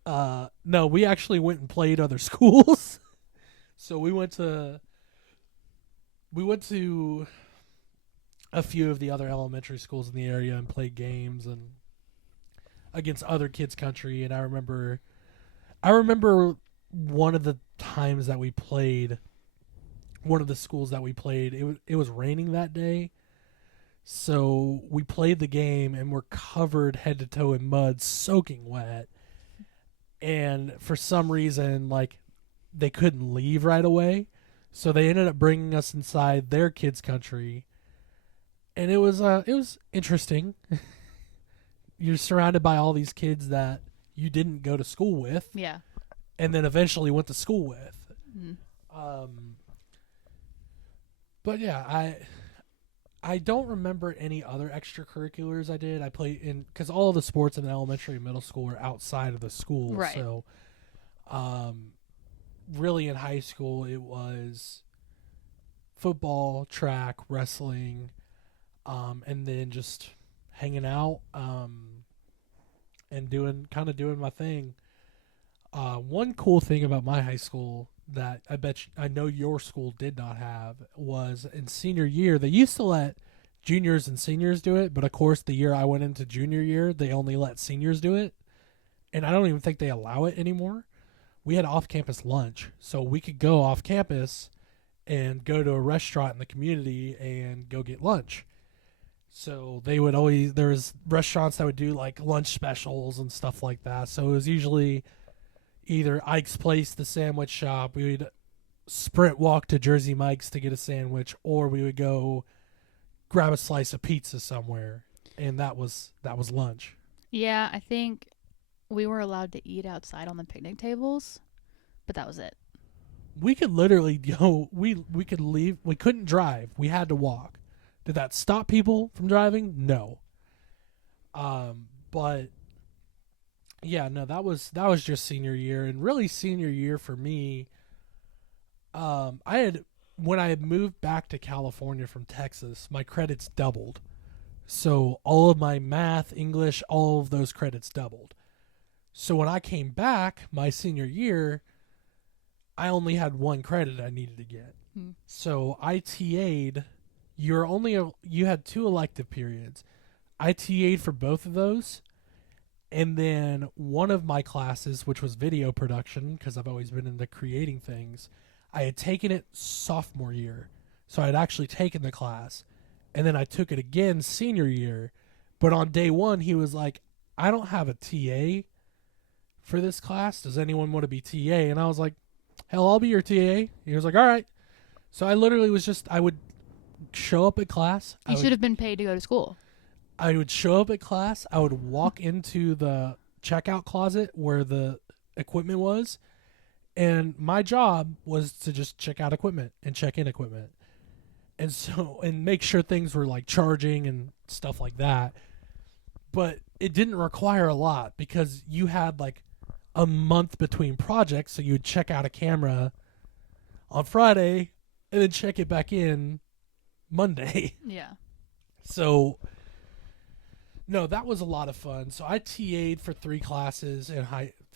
No, we actually went and played other schools. So we went to a few of the other elementary schools in the area and played games and against other Kids Country. And I remember one of the times that we played, one of the schools that we played, it was raining that day. So we played the game and we're covered head to toe in mud, soaking wet. And for some reason, like, they couldn't leave right away. So they ended up bringing us inside their Kids Country. And it was interesting. You're surrounded by all these kids that you didn't go to school with. Yeah. And then eventually went to school with. Mm-hmm. But yeah, I don't remember any other extracurriculars I did. I played because all of the sports in elementary and middle school were outside of the school. Right. So, really in high school it was football, track, wrestling, and then just hanging out, and doing my thing. One cool thing about my high school that I know your school did not have was in senior year, they used to let juniors and seniors do it, but of course the year I went into junior year, they only let seniors do it. And I don't even think they allow it anymore. We had off-campus lunch, so we could go off campus and go to a restaurant in the community and go get lunch. So there was restaurants that would do like lunch specials and stuff like that. So it was usually either Ike's Place, the sandwich shop. We would sprint walk to Jersey Mike's to get a sandwich, or we would go grab a slice of pizza somewhere, and that was lunch. Yeah, I think we were allowed to eat outside on the picnic tables, but that was it. We could literally go. We could leave. We couldn't drive. We had to walk. Did that stop people from driving? No. But yeah, no, that was just senior year, and really senior year for me. When I had moved back to California from Texas, my credits doubled. So all of my math, English, all of those credits doubled. So when I came back my senior year, I only had one credit I needed to get. So I TA'd. You had 2 elective periods. I TA'd for both of those. And then one of my classes, which was video production, because I've always been into creating things, I had taken it sophomore year. So I had actually taken the class. And then I took it again senior year. But on day 1, he was like, I don't have a TA for this class. Does anyone want to be TA? And I was like, hell, I'll be your TA. He was like, all right. So I literally I would show up at class. You should have been paid to go to school. I would show up at class. I would walk into the checkout closet where the equipment was. And my job was to just check out equipment and check in equipment. And make sure things were like charging and stuff like that. But it didn't require a lot because you had like a month between projects. So you would check out a camera on Friday and then check it back in Monday. Yeah. So no, that was a lot of fun. So I TA'd for 3 classes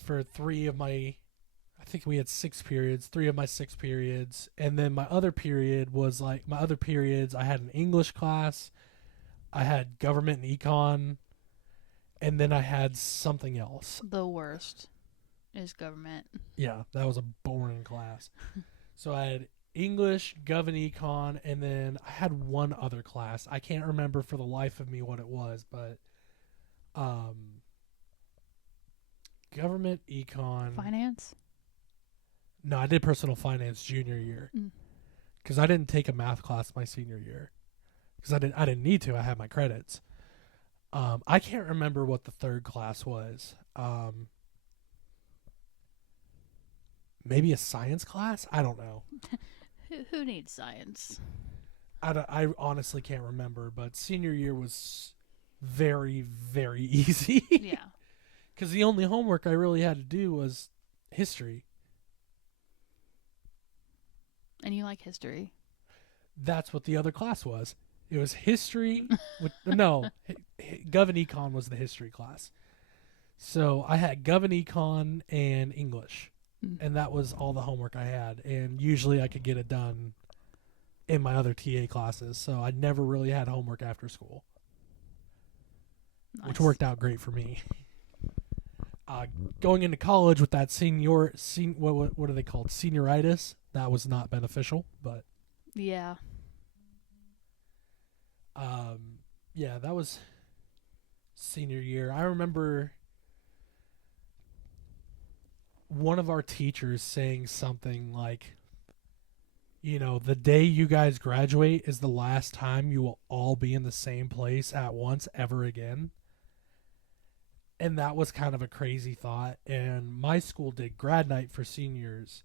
for 3 of my, I think we had 6 periods, 3 of my 6 periods. And then my other period was like, my other periods, I had an English class, I had government and econ, and then I had something else. The worst is government. Yeah, that was a boring class. So I had English, Gov and Econ, and then I had one other class. I can't remember for the life of me what it was, but government, Econ. Finance? No, I did personal finance junior year. Because I didn't take a math class my senior year. Because I didn't need to. I had my credits. I can't remember what the third class was. Maybe a science class? I don't know. Who needs science? I honestly can't remember, but senior year was very, very easy. Yeah. Because the only homework I really had to do was history. And you like history. That's what the other class was. It was history. Gov and Econ was the history class. So I had Gov and Econ and English. And that was all the homework I had. And usually I could get it done in my other TA classes. So I never really had homework after school. Nice. Which worked out great for me. Going into college with that what are they called? Senioritis. That was not beneficial, but yeah. Yeah, that was senior year. I remember one of our teachers saying something like, the day you guys graduate is the last time you will all be in the same place at once ever again. And that was kind of a crazy thought. And my school did grad night for seniors.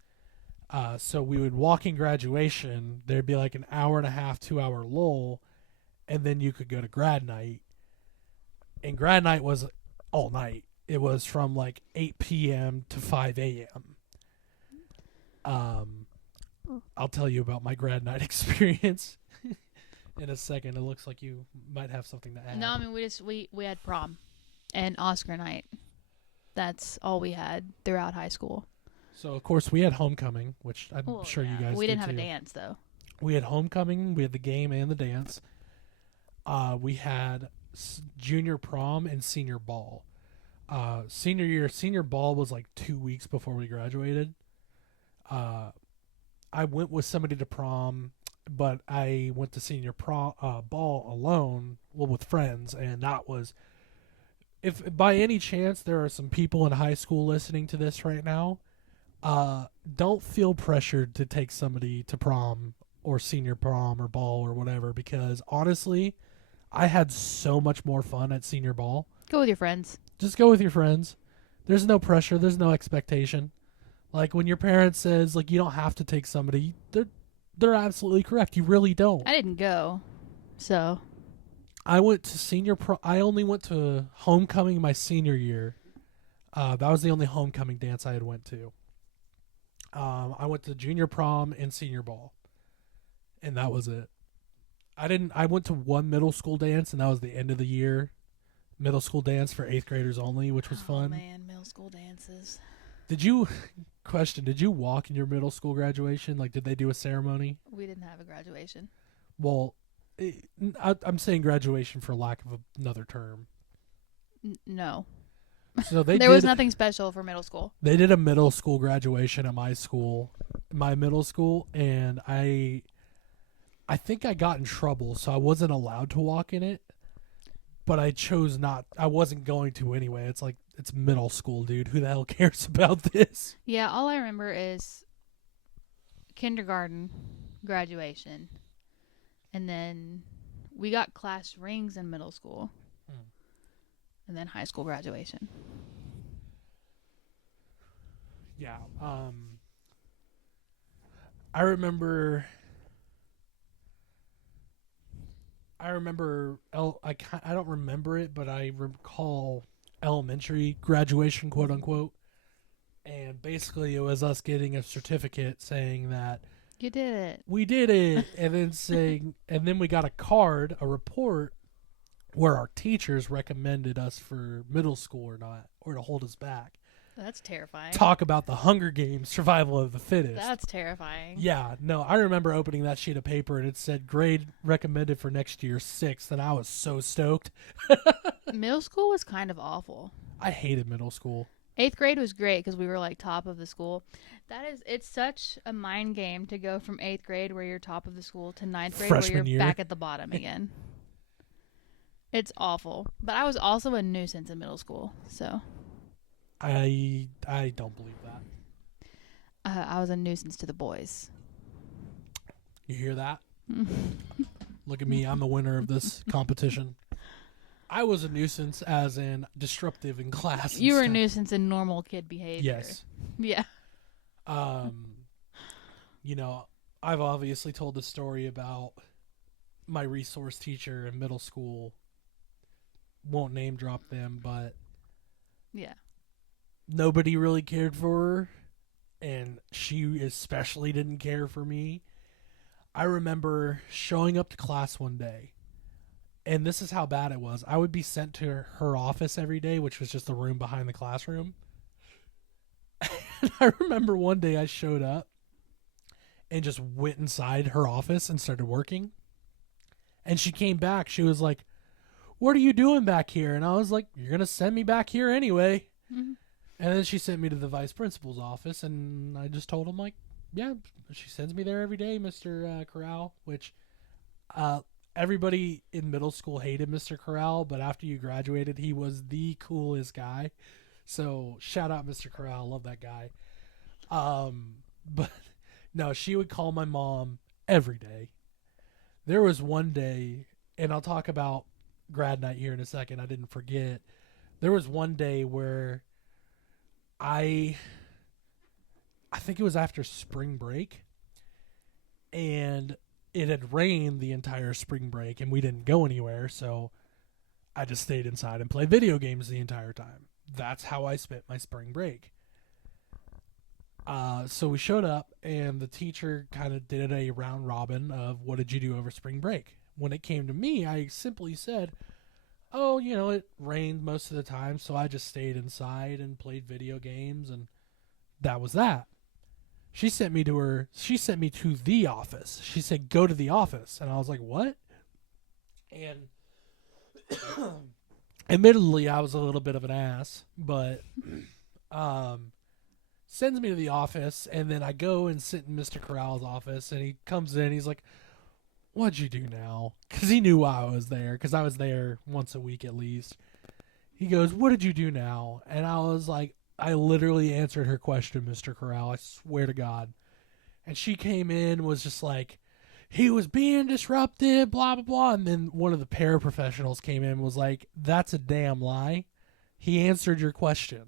So we would walk in graduation. There'd be like an hour and a half, 2-hour lull. And then you could go to grad night. And grad night was all night. It was from like 8 p.m. to 5 a.m. I'll tell you about my grad night experience in a second. It looks like you might have something to add. No, I mean we had prom and Oscar night. That's all we had throughout high school. So of course we had homecoming, which I'm sure you guys. We didn't did have too. a dance though. We had homecoming. We had the game and the dance. We had junior prom and senior ball. Senior ball was like 2 weeks before we graduated. I went with somebody to prom, but I went to senior ball alone, with friends, and if by any chance there are some people in high school listening to this right now, don't feel pressured to take somebody to prom or senior prom or ball or whatever, because honestly, I had so much more fun at senior ball. Go with your friends. Just go with your friends. There's no pressure. There's no expectation. Like when your parents says like you don't have to take somebody, they're absolutely correct. You really don't. I didn't go, so I went to senior prom. I only went to homecoming my senior year. That was the only homecoming dance I had went to. I went to junior prom and senior ball, and that was it. I went to one middle school dance, and that was the end of the year. Middle school dance for 8th graders only, which was fun. Oh man, middle school dances. Did you walk in your middle school graduation? Like, did they do a ceremony? We didn't have a graduation. Well, I'm saying graduation for lack of another term. No. So there was nothing special for middle school. They did a middle school graduation at my middle school, and I think I got in trouble, so I wasn't allowed to walk in it. But I chose not. I wasn't going to anyway. It's like, it's middle school, dude. Who the hell cares about this? Yeah, all I remember is kindergarten graduation. And then we got class rings in middle school. And then high school graduation. Yeah. I remember I don't remember it, but I recall elementary graduation, quote unquote. And basically it was us getting a certificate saying that you did it. We did it. And then we got a card, a report where our teachers recommended us for middle school or not, or to hold us back. That's terrifying. Talk about the Hunger Games, survival of the fittest. That's terrifying. Yeah, no, I remember opening that sheet of paper and it said grade recommended for next year 6th, and I was so stoked. Middle school was kind of awful. I hated middle school. 8th grade was great because we were like top of the school. It's such a mind game to go from 8th grade where you're top of the school to 9th grade Freshman where you're year. back at the bottom again. It's awful. But I was also a nuisance in middle school, so. I don't believe that. I was a nuisance to the boys. You hear that? Look at me. I'm the winner of this competition. I was a nuisance as in disruptive in class. You were a nuisance in normal kid behavior. Yes. Yeah. I've obviously told the story about my resource teacher in middle school. Won't name drop them, but yeah. Nobody really cared for her, and she especially didn't care for me. I remember showing up to class one day, and this is how bad it was. I would be sent to her office every day, which was just the room behind the classroom. And I remember one day I showed up and just went inside her office and started working. And she came back. She was like, "What are you doing back here?" And I was like, "You're going to send me back here anyway." Mm-hmm. And then she sent me to the vice principal's office, and I just told him, like, yeah, she sends me there every day, Mr. Corral, which everybody in middle school hated Mr. Corral, but after you graduated, he was the coolest guy. So shout out Mr. Corral. Love that guy. But no, she would call my mom every day. There was one day, and I'll talk about grad night here in a second. I didn't forget. There was one day where I think it was after spring break, and it had rained the entire spring break, and we didn't go anywhere, so I just stayed inside and played video games the entire time. That's how I spent my spring break. So we showed up, and the teacher kind of did a round robin of what did you do over spring break. When it came to me, I simply said, oh, it rained most of the time, so I just stayed inside and played video games, and that was that. She sent me to the office. She said, go to the office. And I was like, what? And admittedly, I was a little bit of an ass, but sends me to the office, and then I go and sit in Mr. Corral's office, and he comes in, he's like, what'd you do now? Because he knew why I was there, because I was there once a week at least. He goes, "What did you do now?" And I was like, I literally answered her question, Mr. Corral. I swear to God. And she came in, was just like, he was being disruptive, blah, blah, blah. And then one of the paraprofessionals came in and was like, that's a damn lie. He answered your question.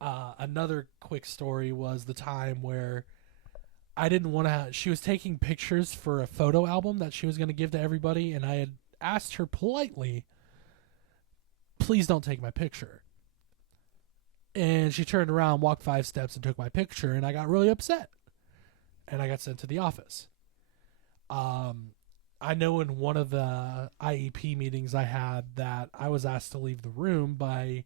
Another quick story was the time where I didn't want to. She was taking pictures for a photo album that she was going to give to everybody, and I had asked her politely, please don't take my picture. And she turned around, walked 5 steps, and took my picture, and I got really upset. And I got sent to the office. I know in one of the IEP meetings I had that I was asked to leave the room by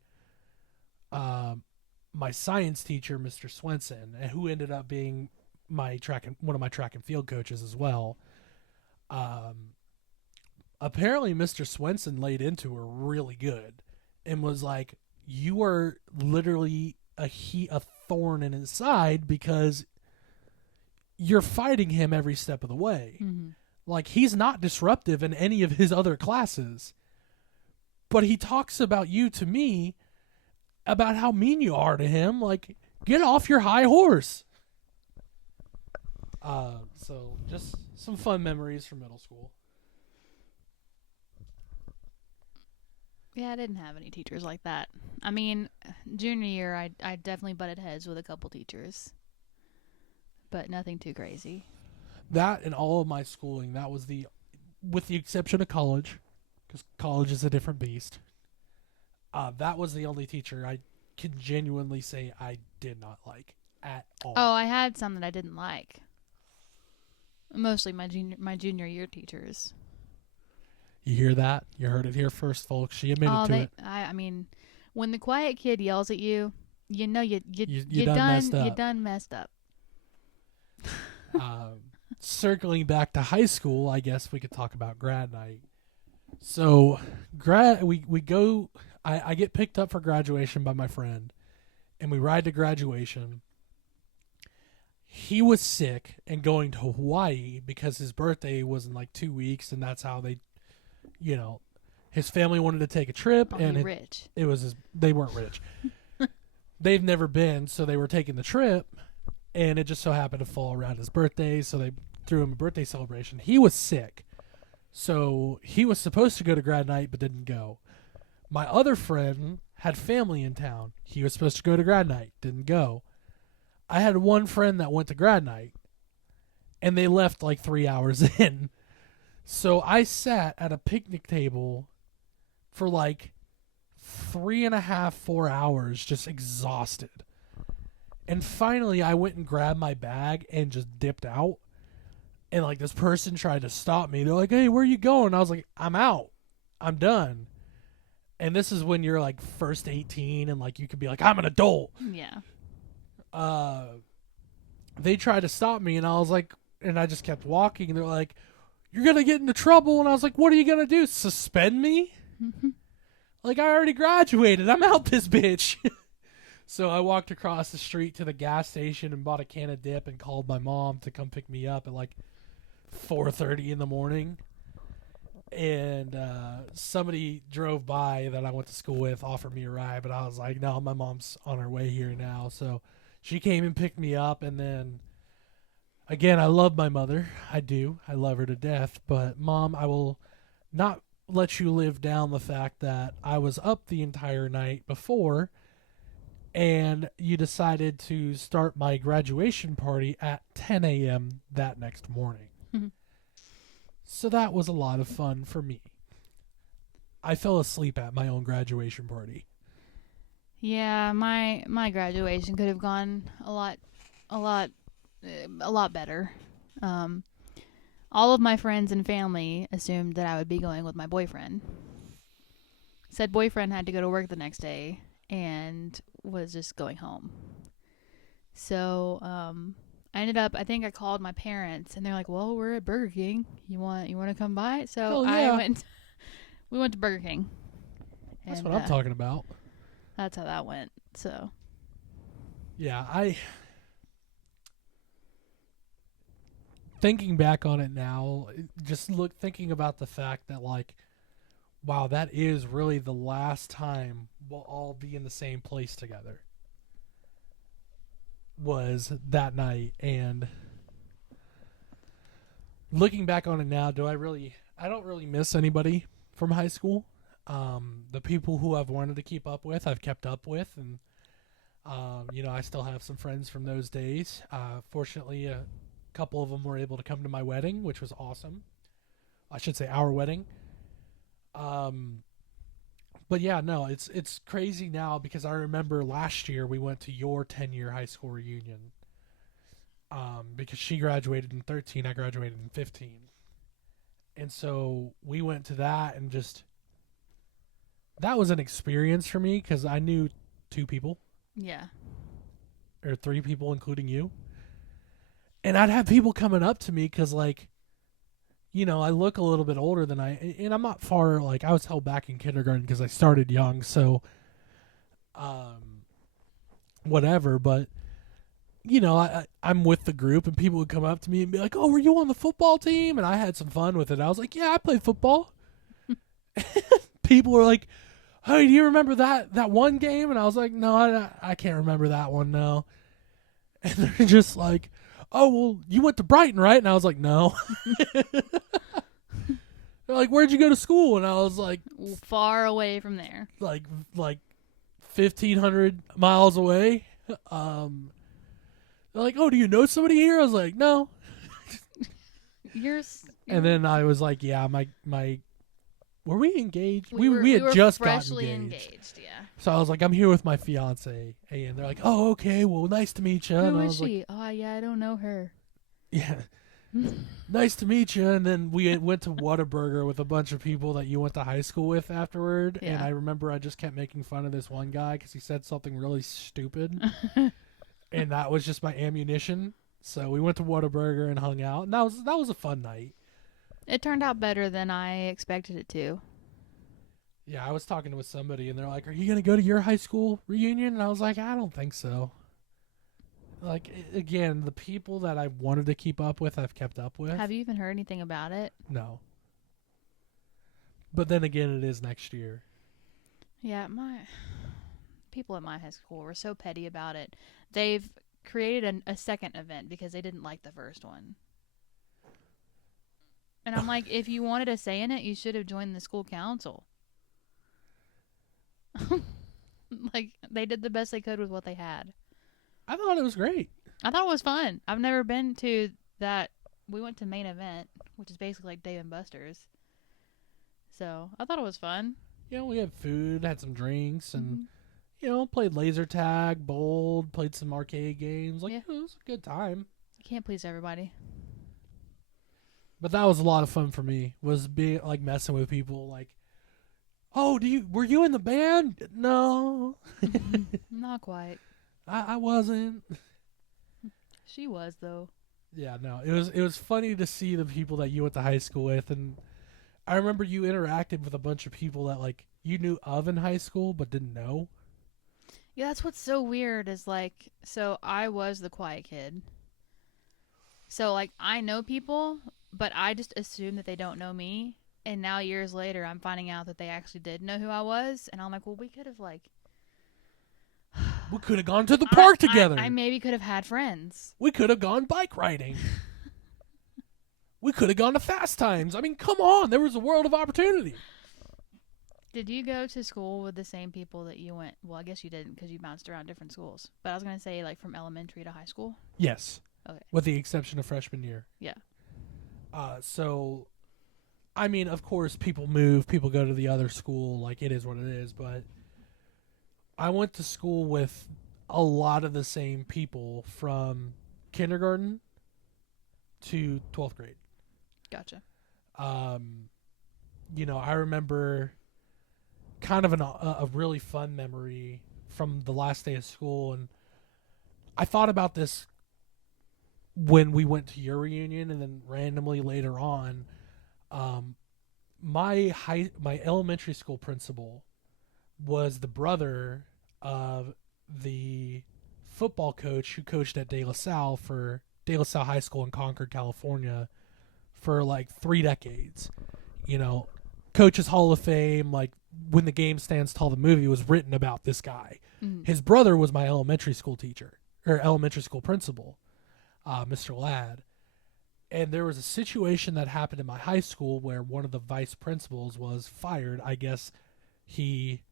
my science teacher, Mr. Swenson, who ended up being one of my track and field coaches as well. Apparently, Mr. Swenson laid into her really good and was like, "You are literally a thorn in his side because you're fighting him every step of the way." Mm-hmm. Like, he's not disruptive in any of his other classes, but he talks about you to me about how mean you are to him. Like, get off your high horse. So just some fun memories from middle school. Yeah, I didn't have any teachers like that. I mean, junior year, I definitely butted heads with a couple teachers, but nothing too crazy. That and all of my schooling, that was with the exception of college, because college is a different beast. That was the only teacher I can genuinely say I did not like at all. Oh, I had some that I didn't like. Mostly my junior year teachers. You hear that? You heard it here first, folks. She admitted to it. I mean, when the quiet kid yells at you, you know you done messed up. Circling back to high school, I guess we could talk about grad night. So, we go. I get picked up for graduation by my friend, and we ride to graduation. He was sick and going to Hawaii because his birthday was in like 2 weeks, and that's how they, his family wanted to take a trip, and rich. It was they weren't rich. They've never been, so they were taking the trip, and it just so happened to fall around his birthday, so they threw him a birthday celebration. He was sick, so he was supposed to go to grad night but didn't go. My other friend had family in town. He was supposed to go to grad night, didn't go. I had one friend that went to grad night, and they left like 3 hours in. So I sat at a picnic table for like 3.5, 4 hours, just exhausted. And finally, I went and grabbed my bag and just dipped out. And like this person tried to stop me. They're like, "Hey, where are you going?" I was like, "I'm out. I'm done." And this is when you're like first 18 and like you could be like, "I'm an adult." Yeah. They tried to stop me, and I was like, and I just kept walking, and they're like, "You're gonna get into trouble." And I was like, "What are you gonna do? Suspend me?" Like, I already graduated. I'm out this bitch. So I walked across the street to the gas station and bought a can of dip and called my mom to come pick me up at like 4:30 in the morning. And somebody drove by that I went to school with, offered me a ride, but I was like, "No, my mom's on her way here now." So she came and picked me up, and then, again, I love my mother. I do. I love her to death. But, Mom, I will not let you live down the fact that I was up the entire night before, and you decided to start my graduation party at 10 a.m. that next morning. So that was a lot of fun for me. I fell asleep at my own graduation party. Yeah, my graduation could have gone a lot better. All of my friends and family assumed that I would be going with my boyfriend. Said boyfriend had to go to work the next day and was just going home. So, I ended up, I think I called my parents, and they're like, "Well, we're at Burger King. You want to come by?" So yeah. we went to Burger King. That's what I'm talking about. That's how that went. So, yeah, thinking back on it now, just thinking about the fact that like wow, that is really the last time we'll all be in the same place together. Was that night. And looking back on it now, I don't really miss anybody from high school. The people who I've wanted to keep up with, I've kept up with, and I still have some friends from those days. Fortunately, a couple of them were able to come to my wedding, which was awesome. I should say our wedding. But yeah, no, it's crazy now because I remember last year we went to your 10-year high school reunion. Because she graduated in 13, I graduated in 15. And so we went to that, and just that was an experience for me because I knew 2 people. Yeah. Or 3 people, including you. And I'd have people coming up to me because, like, I look a little bit older than and I'm not far, like, I was held back in kindergarten because I started young, so, whatever, but, I'm with the group, and people would come up to me and be like, oh, were you on the football team? And I had some fun with it. I was like, yeah, I played football. People were like, hey, do you remember that one game? And I was like, no, I can't remember that one, no. And they're just like, oh, well, you went to Brighton, right? And I was like, no. They're like, where'd you go to school? And I was like, far away from there. Like 1,500 miles away. They're like, oh, do you know somebody here? I was like, no. And then I was like, yeah, my were we engaged? We had just freshly gotten engaged. Yeah. So I was like, I'm here with my fiance, and they're like, oh, okay, well, nice to meet you. Who is she? Like, oh, yeah, I don't know her. Yeah. Nice to meet you. And then we went to Whataburger with a bunch of people that you went to high school with afterward. Yeah. And I remember I just kept making fun of this one guy because he said something really stupid. And that was just my ammunition. So we went to Whataburger and hung out. And that was a fun night. It turned out better than I expected it to. Yeah, I was talking with somebody, and they're like, are you going to go to your high school reunion? And I was like, I don't think so. Like, again, the people that I wanted to keep up with, I've kept up with. Have you even heard anything about it? No. But then again, it is next year. Yeah, people at my high school were so petty about it. They've created a second event because they didn't like the first one. And I'm like, if you wanted a say in it, you should have joined the school council. Like, they did the best they could with what they had. I thought it was great. I thought it was fun. I've never been to that. We went to main event, which is basically like Dave & Buster's. So, I thought it was fun. We had food, had some drinks, and, played laser tag, bowled, played some arcade games. Like, it was a good time. You can't please everybody. But that was a lot of fun for me, was being, like, messing with people, like, oh, were you in the band? No. Not quite. I wasn't. She was, though. Yeah, no. It was funny to see the people that you went to high school with, and I remember you interacted with a bunch of people that, like, you knew of in high school but didn't know. Yeah, that's what's so weird is, like, so I was the quiet kid. So, like, I know people, but I just assume that they don't know me. And now years later, I'm finding out that they actually did know who I was. And I'm like, well, we could have, like... We could have gone to the park together. I maybe could have had friends. We could have gone bike riding. We could have gone to Fast Times. I mean, come on. There was a world of opportunity. Did you go to school with the same people that you went... Well, I guess you didn't because you bounced around different schools. But I was going to say, like, from elementary to high school? Yes. Okay. With the exception of freshman year. Yeah. So, I mean, of course, people move. People go to the other school. Like, it is what it is. But I went to school with a lot of the same people from kindergarten to 12th grade. Gotcha. I remember kind of a really fun memory from the last day of school, and I thought about this when we went to your reunion, and then randomly later on, my elementary school principal was the brother of the football coach who coached at De La Salle for De La Salle High School in Concord, California for like 3 decades. Coaches Hall of Fame, like When the Game Stands Tall, the movie was written about this guy. Mm. His brother was my elementary school teacher, or elementary school principal, Mr. Ladd. And there was a situation that happened in my high school where one of the vice principals was fired. I guess he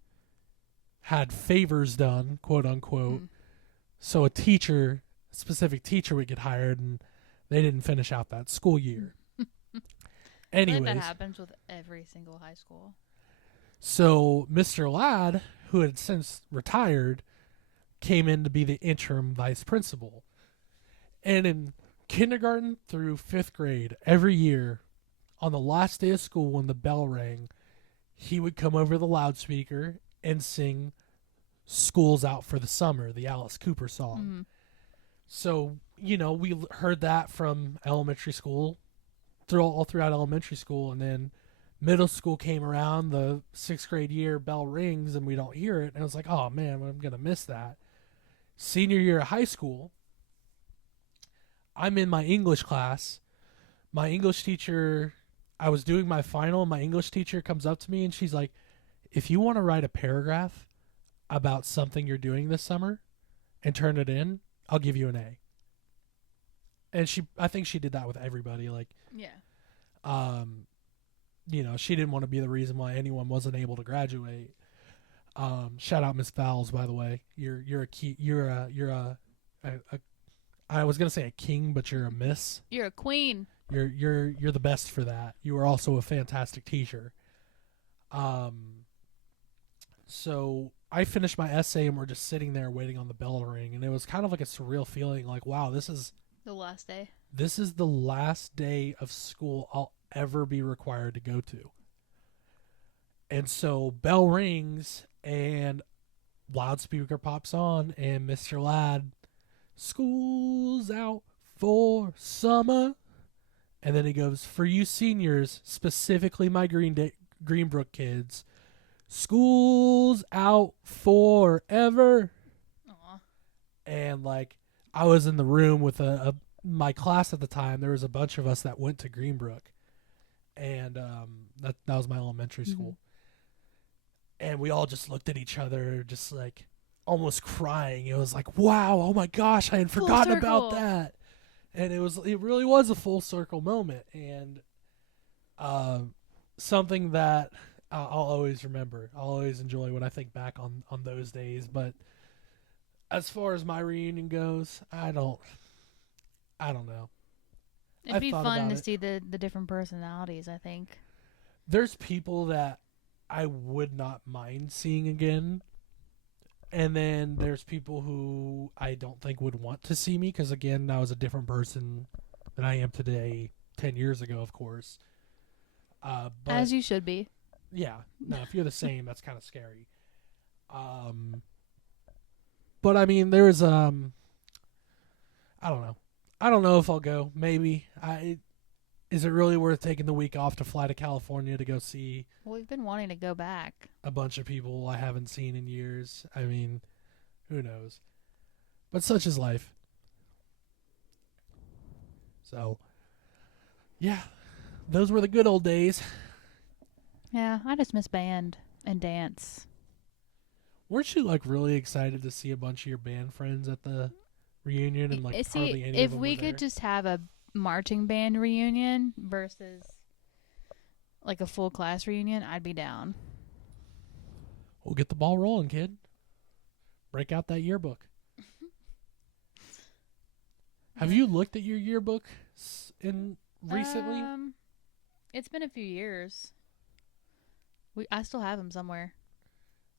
had favors done, quote unquote. Mm. So a specific teacher would get hired, and they didn't finish out that school year. I think Anyways, that happens with every single high school. so Mr. Ladd, who had since retired, came in to be the interim vice principal. And in kindergarten through 5th grade, every year, on the last day of school when the bell rang, he would come over the loudspeaker and sing School's Out for the Summer, the Alice Cooper song. Mm. So, we heard that from elementary school, all throughout elementary school, and then middle school came around, the 6th grade year, bell rings, and we don't hear it. And I was like, oh, man, I'm going to miss that. Senior year of high school, I'm in my English class. My English teacher, I was doing my final, and my English teacher comes up to me, and she's like, if you want to write a paragraph about something you're doing this summer and turn it in, I'll give you an A. And I think she did that with everybody. Like, Yeah. She didn't want to be the reason why anyone wasn't able to graduate. Shout out Miss Vowles, by the way. I was gonna say a king, but you're a miss. You're a queen. You're the best for that. You are also a fantastic teacher. So I finished my essay, and we're just sitting there waiting on the bell to ring, and it was kind of like a surreal feeling. Like, wow, this is The last day. the last day of school I'll ever be required to go to. And so bell rings, and loudspeaker pops on, and Mr. Ladd, school's out for summer. And then he goes, for you seniors, specifically my Greenbrook kids, school's out forever. Aw. And like, I was in the room with my class at the time. There was a bunch of us that went to Greenbrook, and that was my elementary school. And we all just looked at each other, just like almost crying. It was like, wow, oh my gosh, I had Full forgotten circle. about that. And it really was a full circle moment, and something that I'll always remember. I'll always enjoy when I think back on those days. But as far as my reunion goes, I don't know. It'd be thought fun about to it. see the different personalities, I think. There's people that I would not mind seeing again. And then there's people who I don't think would want to see me because, again, I was a different person than I am today 10 years ago, of course. But As you should be. yeah, no, if you're the same, that's kind of scary. But I mean, there's I don't know. I don't know if I'll go. Maybe. Is it really worth taking the week off to fly to California to go see Well, we've been wanting to go back. a bunch of people I haven't seen in years? I mean, who knows? But such is life. So, yeah, those were the good old days. Yeah, I just miss band and dance. Weren't you like really excited to see a bunch of your band friends at the reunion and like hardly any of if them we were could there? just have a marching band reunion versus like a full class reunion, I'd be down. We'll get the ball rolling, kid. Break out that yearbook. Have you looked at your yearbook recently? It's been a few years. I still have them somewhere.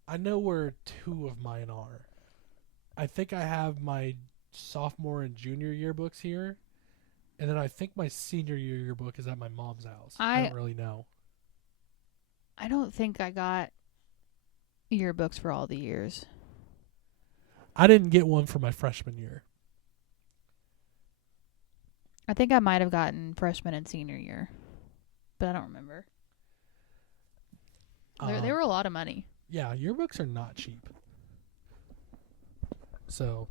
I know where two of mine are. I think I have my sophomore and junior yearbooks here. And then I think my senior year yearbook is at my mom's house. I don't really know. I don't think I got yearbooks for all the years. I didn't get one for my freshman year. I think I might have gotten freshman and senior year, but I don't remember. They were a lot of money. Yeah, yearbooks are not cheap. So,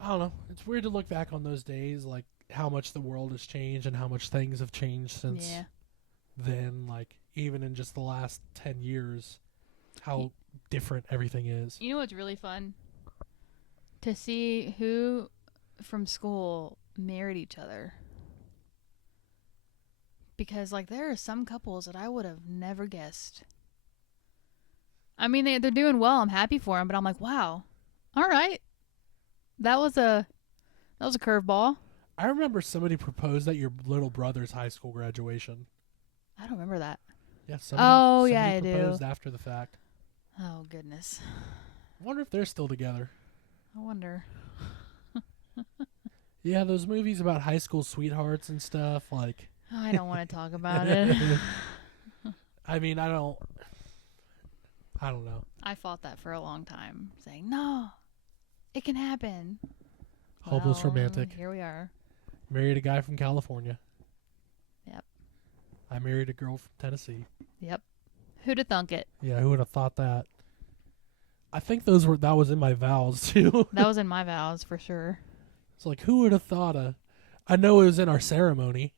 I don't know. It's weird to look back on those days, like how much the world has changed and how much things have changed since then, like, even in just the last 10 years, how different everything is. You know what's really fun? To see who from school married each other. Because, like, there are some couples that I would have never guessed. I mean, they're doing well. I'm happy for them, but I'm like, wow. All right. That was a curveball. I remember somebody proposed at your little brother's high school graduation. I don't remember that. Yeah, Yeah, I somebody do. proposed after the fact. Oh, goodness. I wonder if they're still together. I wonder. Yeah, those movies about high school sweethearts and stuff, like... I don't want to talk about it. I mean, I don't know. I fought that for a long time, saying, no, it can happen. Hopeless romantic. Here we are. Married a guy from California. Yep. I married a girl from Tennessee. Yep. Who'd have thunk it? Yeah, who would have thought that? I think that was in my vows, too. That was in my vows, for sure. It's like, who would have thought I know it was in our ceremony.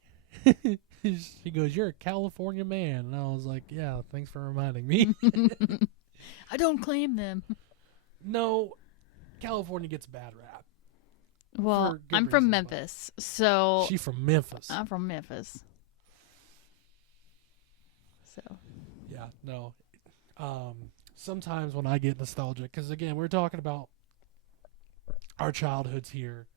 She goes, you're a California man. And I was like, yeah, thanks for reminding me. I don't claim them. No, California gets a bad rap. Well, I'm from Memphis, so... She from Memphis. I'm from Memphis. So... Yeah, no. Sometimes when I get nostalgic, because again, we're talking about our childhoods here,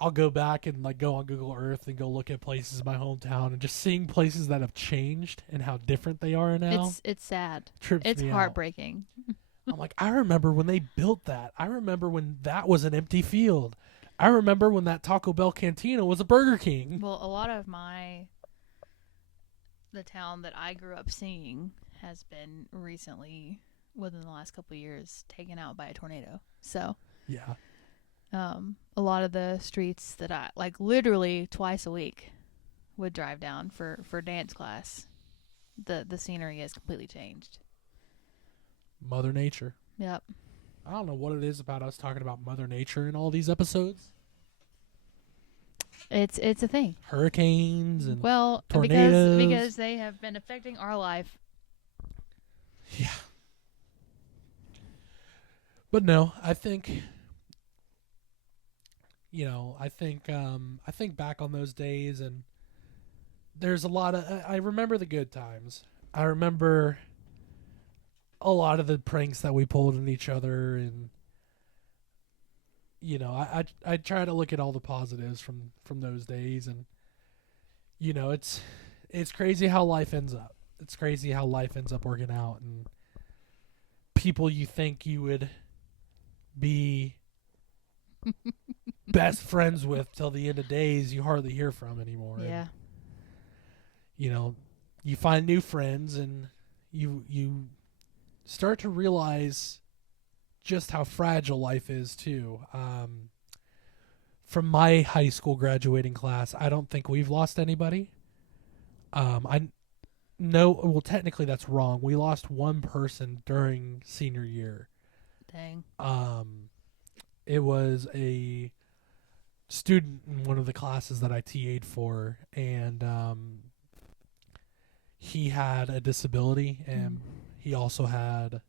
I'll go back and like go on Google Earth and go look at places in my hometown and just seeing places that have changed and how different they are now. It's sad. Trips It's me heartbreaking. out. I'm like, I remember when they built that. I remember when that was an empty field. I remember when that Taco Bell Cantina was a Burger King. Well, a lot of the town that I grew up seeing has been recently, within the last couple of years, taken out by a tornado. So, Yeah. a lot of the streets that I, like, literally twice a week would drive down for dance class, the scenery has completely changed. Mother Nature. Yep. I don't know what it is about us talking about Mother Nature in all these episodes. It's a thing. Hurricanes and tornadoes. tornadoes. Because they have been affecting our life. Yeah. But no, I think I think back on those days, and there's a lot of I remember the good times. I remember a lot of the pranks that we pulled on each other, and I try to look at all the positives from those days, and it's crazy how life ends up. It's crazy how life ends up working out, and people you think you would be best friends with till the end of days, you hardly hear from anymore. Yeah. And, you find new friends, and you start to realize just how fragile life is too. From my high school graduating class, I don't think we've lost anybody. Well, technically that's wrong. We lost one person during senior year. Dang. It was a student in one of the classes that I TA'd for, and he had a disability, and he also had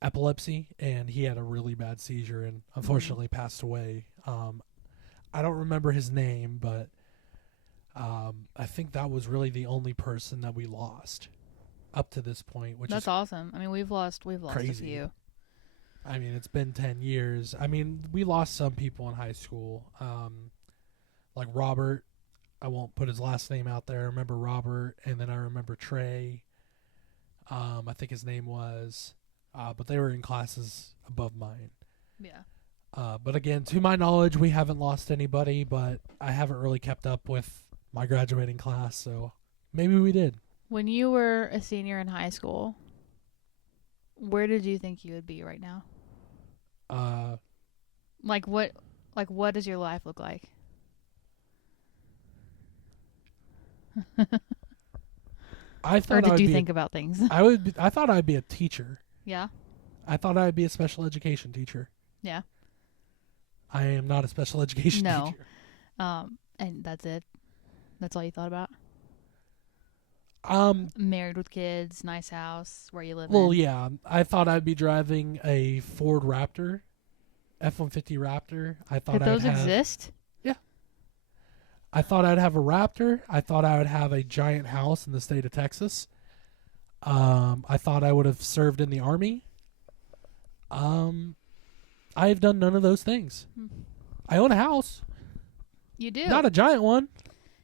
epilepsy, and he had a really bad seizure and unfortunately passed away. I don't remember his name, but I think that was really the only person that we lost up to this point, which That's is awesome. I mean, we've lost crazy. a few. I mean, it's been 10 years. I mean, we lost some people in high school. Like Robert. I won't put his last name out there. I remember Robert, and then I remember Trey. I think his name was, but they were in classes above mine. Yeah. But again, to my knowledge, we haven't lost anybody, but I haven't really kept up with my graduating class, so maybe we did. When you were a senior in high school, where did you think you would be right now? What does your life look like? I thought. Or did you think about things? I thought I'd be a teacher. Yeah. I thought I'd be a special education teacher. Yeah. I am not a special education teacher. And that's it. That's all you thought about? Um, Married with kids, nice house, where you live well, in. yeah, I thought I'd be driving a Ford Raptor, F-150 Raptor. I thought Did I'd those have. exist? I thought I'd have a Raptor. I thought I would have a giant house in the state of Texas. I thought I would have served in the army. I have done none of those things. Hmm. I own a house, You do. not a giant one.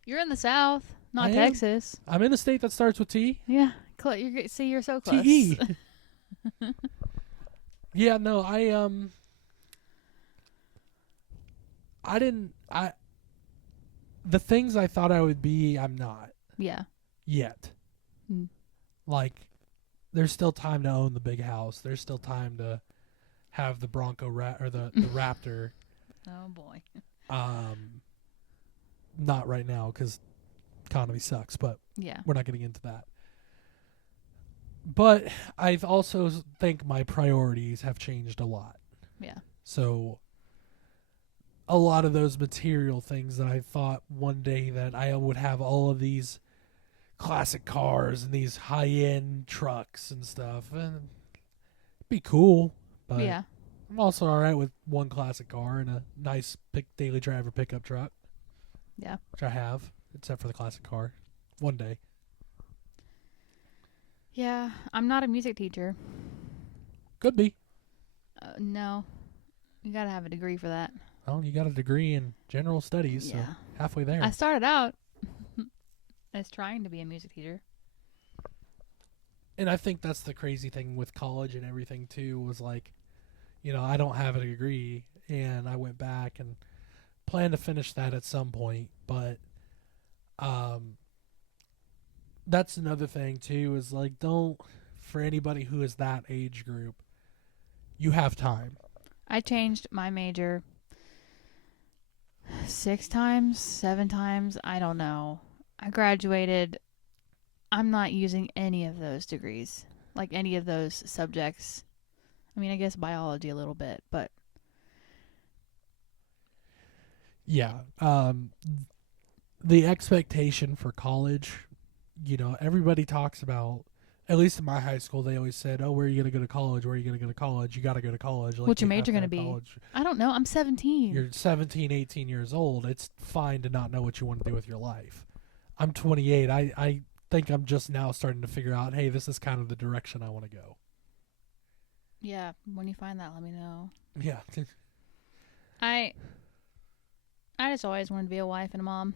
You're in the South, not I am. Texas. I'm in a state that starts with T. Yeah. See, you're so close. T-E. Yeah, no, I didn't. The things I thought I would be, I'm not Yeah. yet. Mm. Like, there's still time to own the big house. There's still time to have the Bronco or the Raptor. Oh boy. Not right now because economy sucks, but Yeah. we're not getting into that. But I also think my priorities have changed a lot. Yeah. So a lot of those material things that I thought one day that I would have all of these classic cars and these high-end trucks and stuff, and it'd be cool. But Yeah. I'm also all right with one classic car and a nice daily driver pickup truck. Yeah. Which I have, except for the classic car. One day. Yeah. I'm not a music teacher. Could be. No. You gotta have a degree for that. Well, you got a degree in general studies, so Yeah. halfway there. I started out as trying to be a music teacher. And I think that's the crazy thing with college and everything, too, was like, I don't have a degree, and I went back and plan to finish that at some point, but that's another thing too, is like, don't, for anybody who is that age group, you have time. I changed my major 6 times, 7 times, I don't know. I graduated. I'm not using any of those degrees, like any of those subjects. I mean, I guess biology a little bit, but Yeah. The expectation for college, everybody talks about, at least in my high school, they always said, oh, where are you going to go to college? Where are you going to go to college? You got to go to college. Like, what's your you have major to going to have be? college. I don't know. I'm 17. You're 17, 18 years old. It's fine to not know what you want to do with your life. I'm 28. I think I'm just now starting to figure out, hey, this is kind of the direction I want to go. Yeah, when you find that, let me know. Yeah. I just always wanted to be a wife and a mom,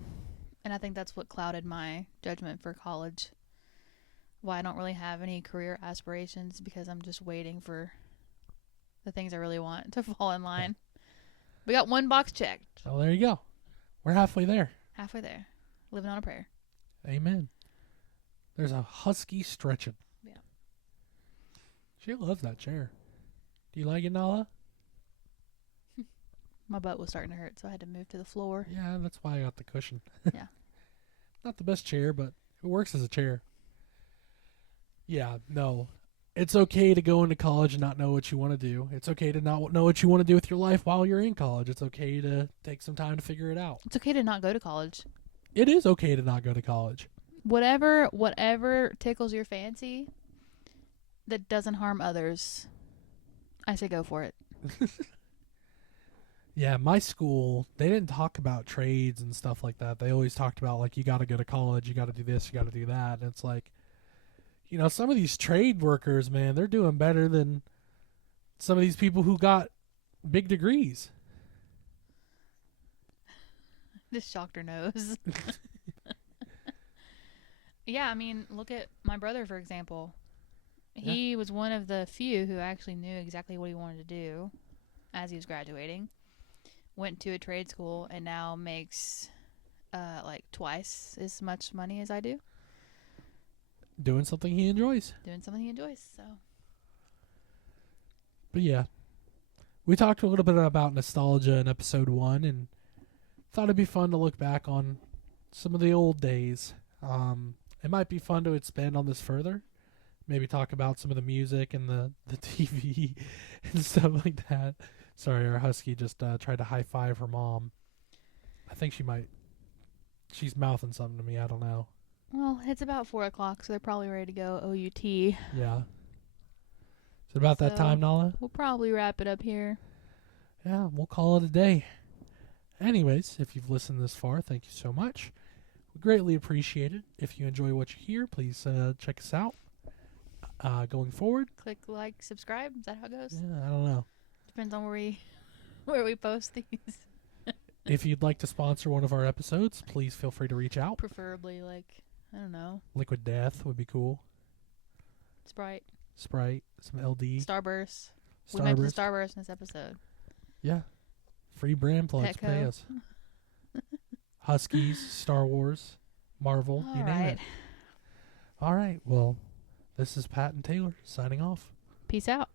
and I think that's what clouded my judgment for college. Why I don't really have any career aspirations, because I'm just waiting for the things I really want to fall in line. We got one box checked. So there you go. We're halfway there. Halfway there. Living on a prayer. Amen. There's a husky stretching. Yeah. She loves that chair. Do you like it, Nala? My butt was starting to hurt, so I had to move to the floor. Yeah, that's why I got the cushion. Yeah. Not the best chair, but it works as a chair. Yeah, no. It's okay to go into college and not know what you want to do. It's okay to not know what you want to do with your life while you're in college. It's okay to take some time to figure it out. It's okay to not go to college. It is okay to not go to college. Whatever tickles your fancy that doesn't harm others, I say go for it. Yeah, my school, they didn't talk about trades and stuff like that. They always talked about, like, you got to go to college, you got to do this, you got to do that. And it's like, some of these trade workers, man, they're doing better than some of these people who got big degrees. Just shocked her nose. Yeah, I mean, look at my brother, for example. He was one of the few who actually knew exactly what he wanted to do as he was graduating. Went to a trade school and now makes like twice as much money as I do. Doing something he enjoys. Doing something he enjoys, so. But yeah, we talked a little bit about nostalgia in episode 1 and thought it'd be fun to look back on some of the old days. It might be fun to expand on this further. Maybe talk about some of the music and the TV and stuff like that. Sorry, our husky just tried to high-five her mom. I think she might she's mouthing something to me. I don't know. Well, it's about 4 o'clock, so they're probably ready to go OUT. Yeah. Is it about that So- time, Nala? We'll probably wrap it up here. Yeah, we'll call it a day. Anyways, if you've listened this far, thank you so much. We greatly appreciate it. If you enjoy what you hear, please check us out. Going forward, Click like, subscribe. Is that how it goes? yeah, I don't know. Depends on where we post these. If you'd like to sponsor one of our episodes, please feel free to reach out. Preferably, like, I don't know, Liquid Death would be cool. Sprite, Sprite, some LD, Starburst. We mentioned Starburst. Starburst in this episode. Yeah. Free brand plugs. Petco. Pay us. Huskies, Star Wars, Marvel, All you name right. it. All right. Well, this is Pat and Taylor signing off. Peace out.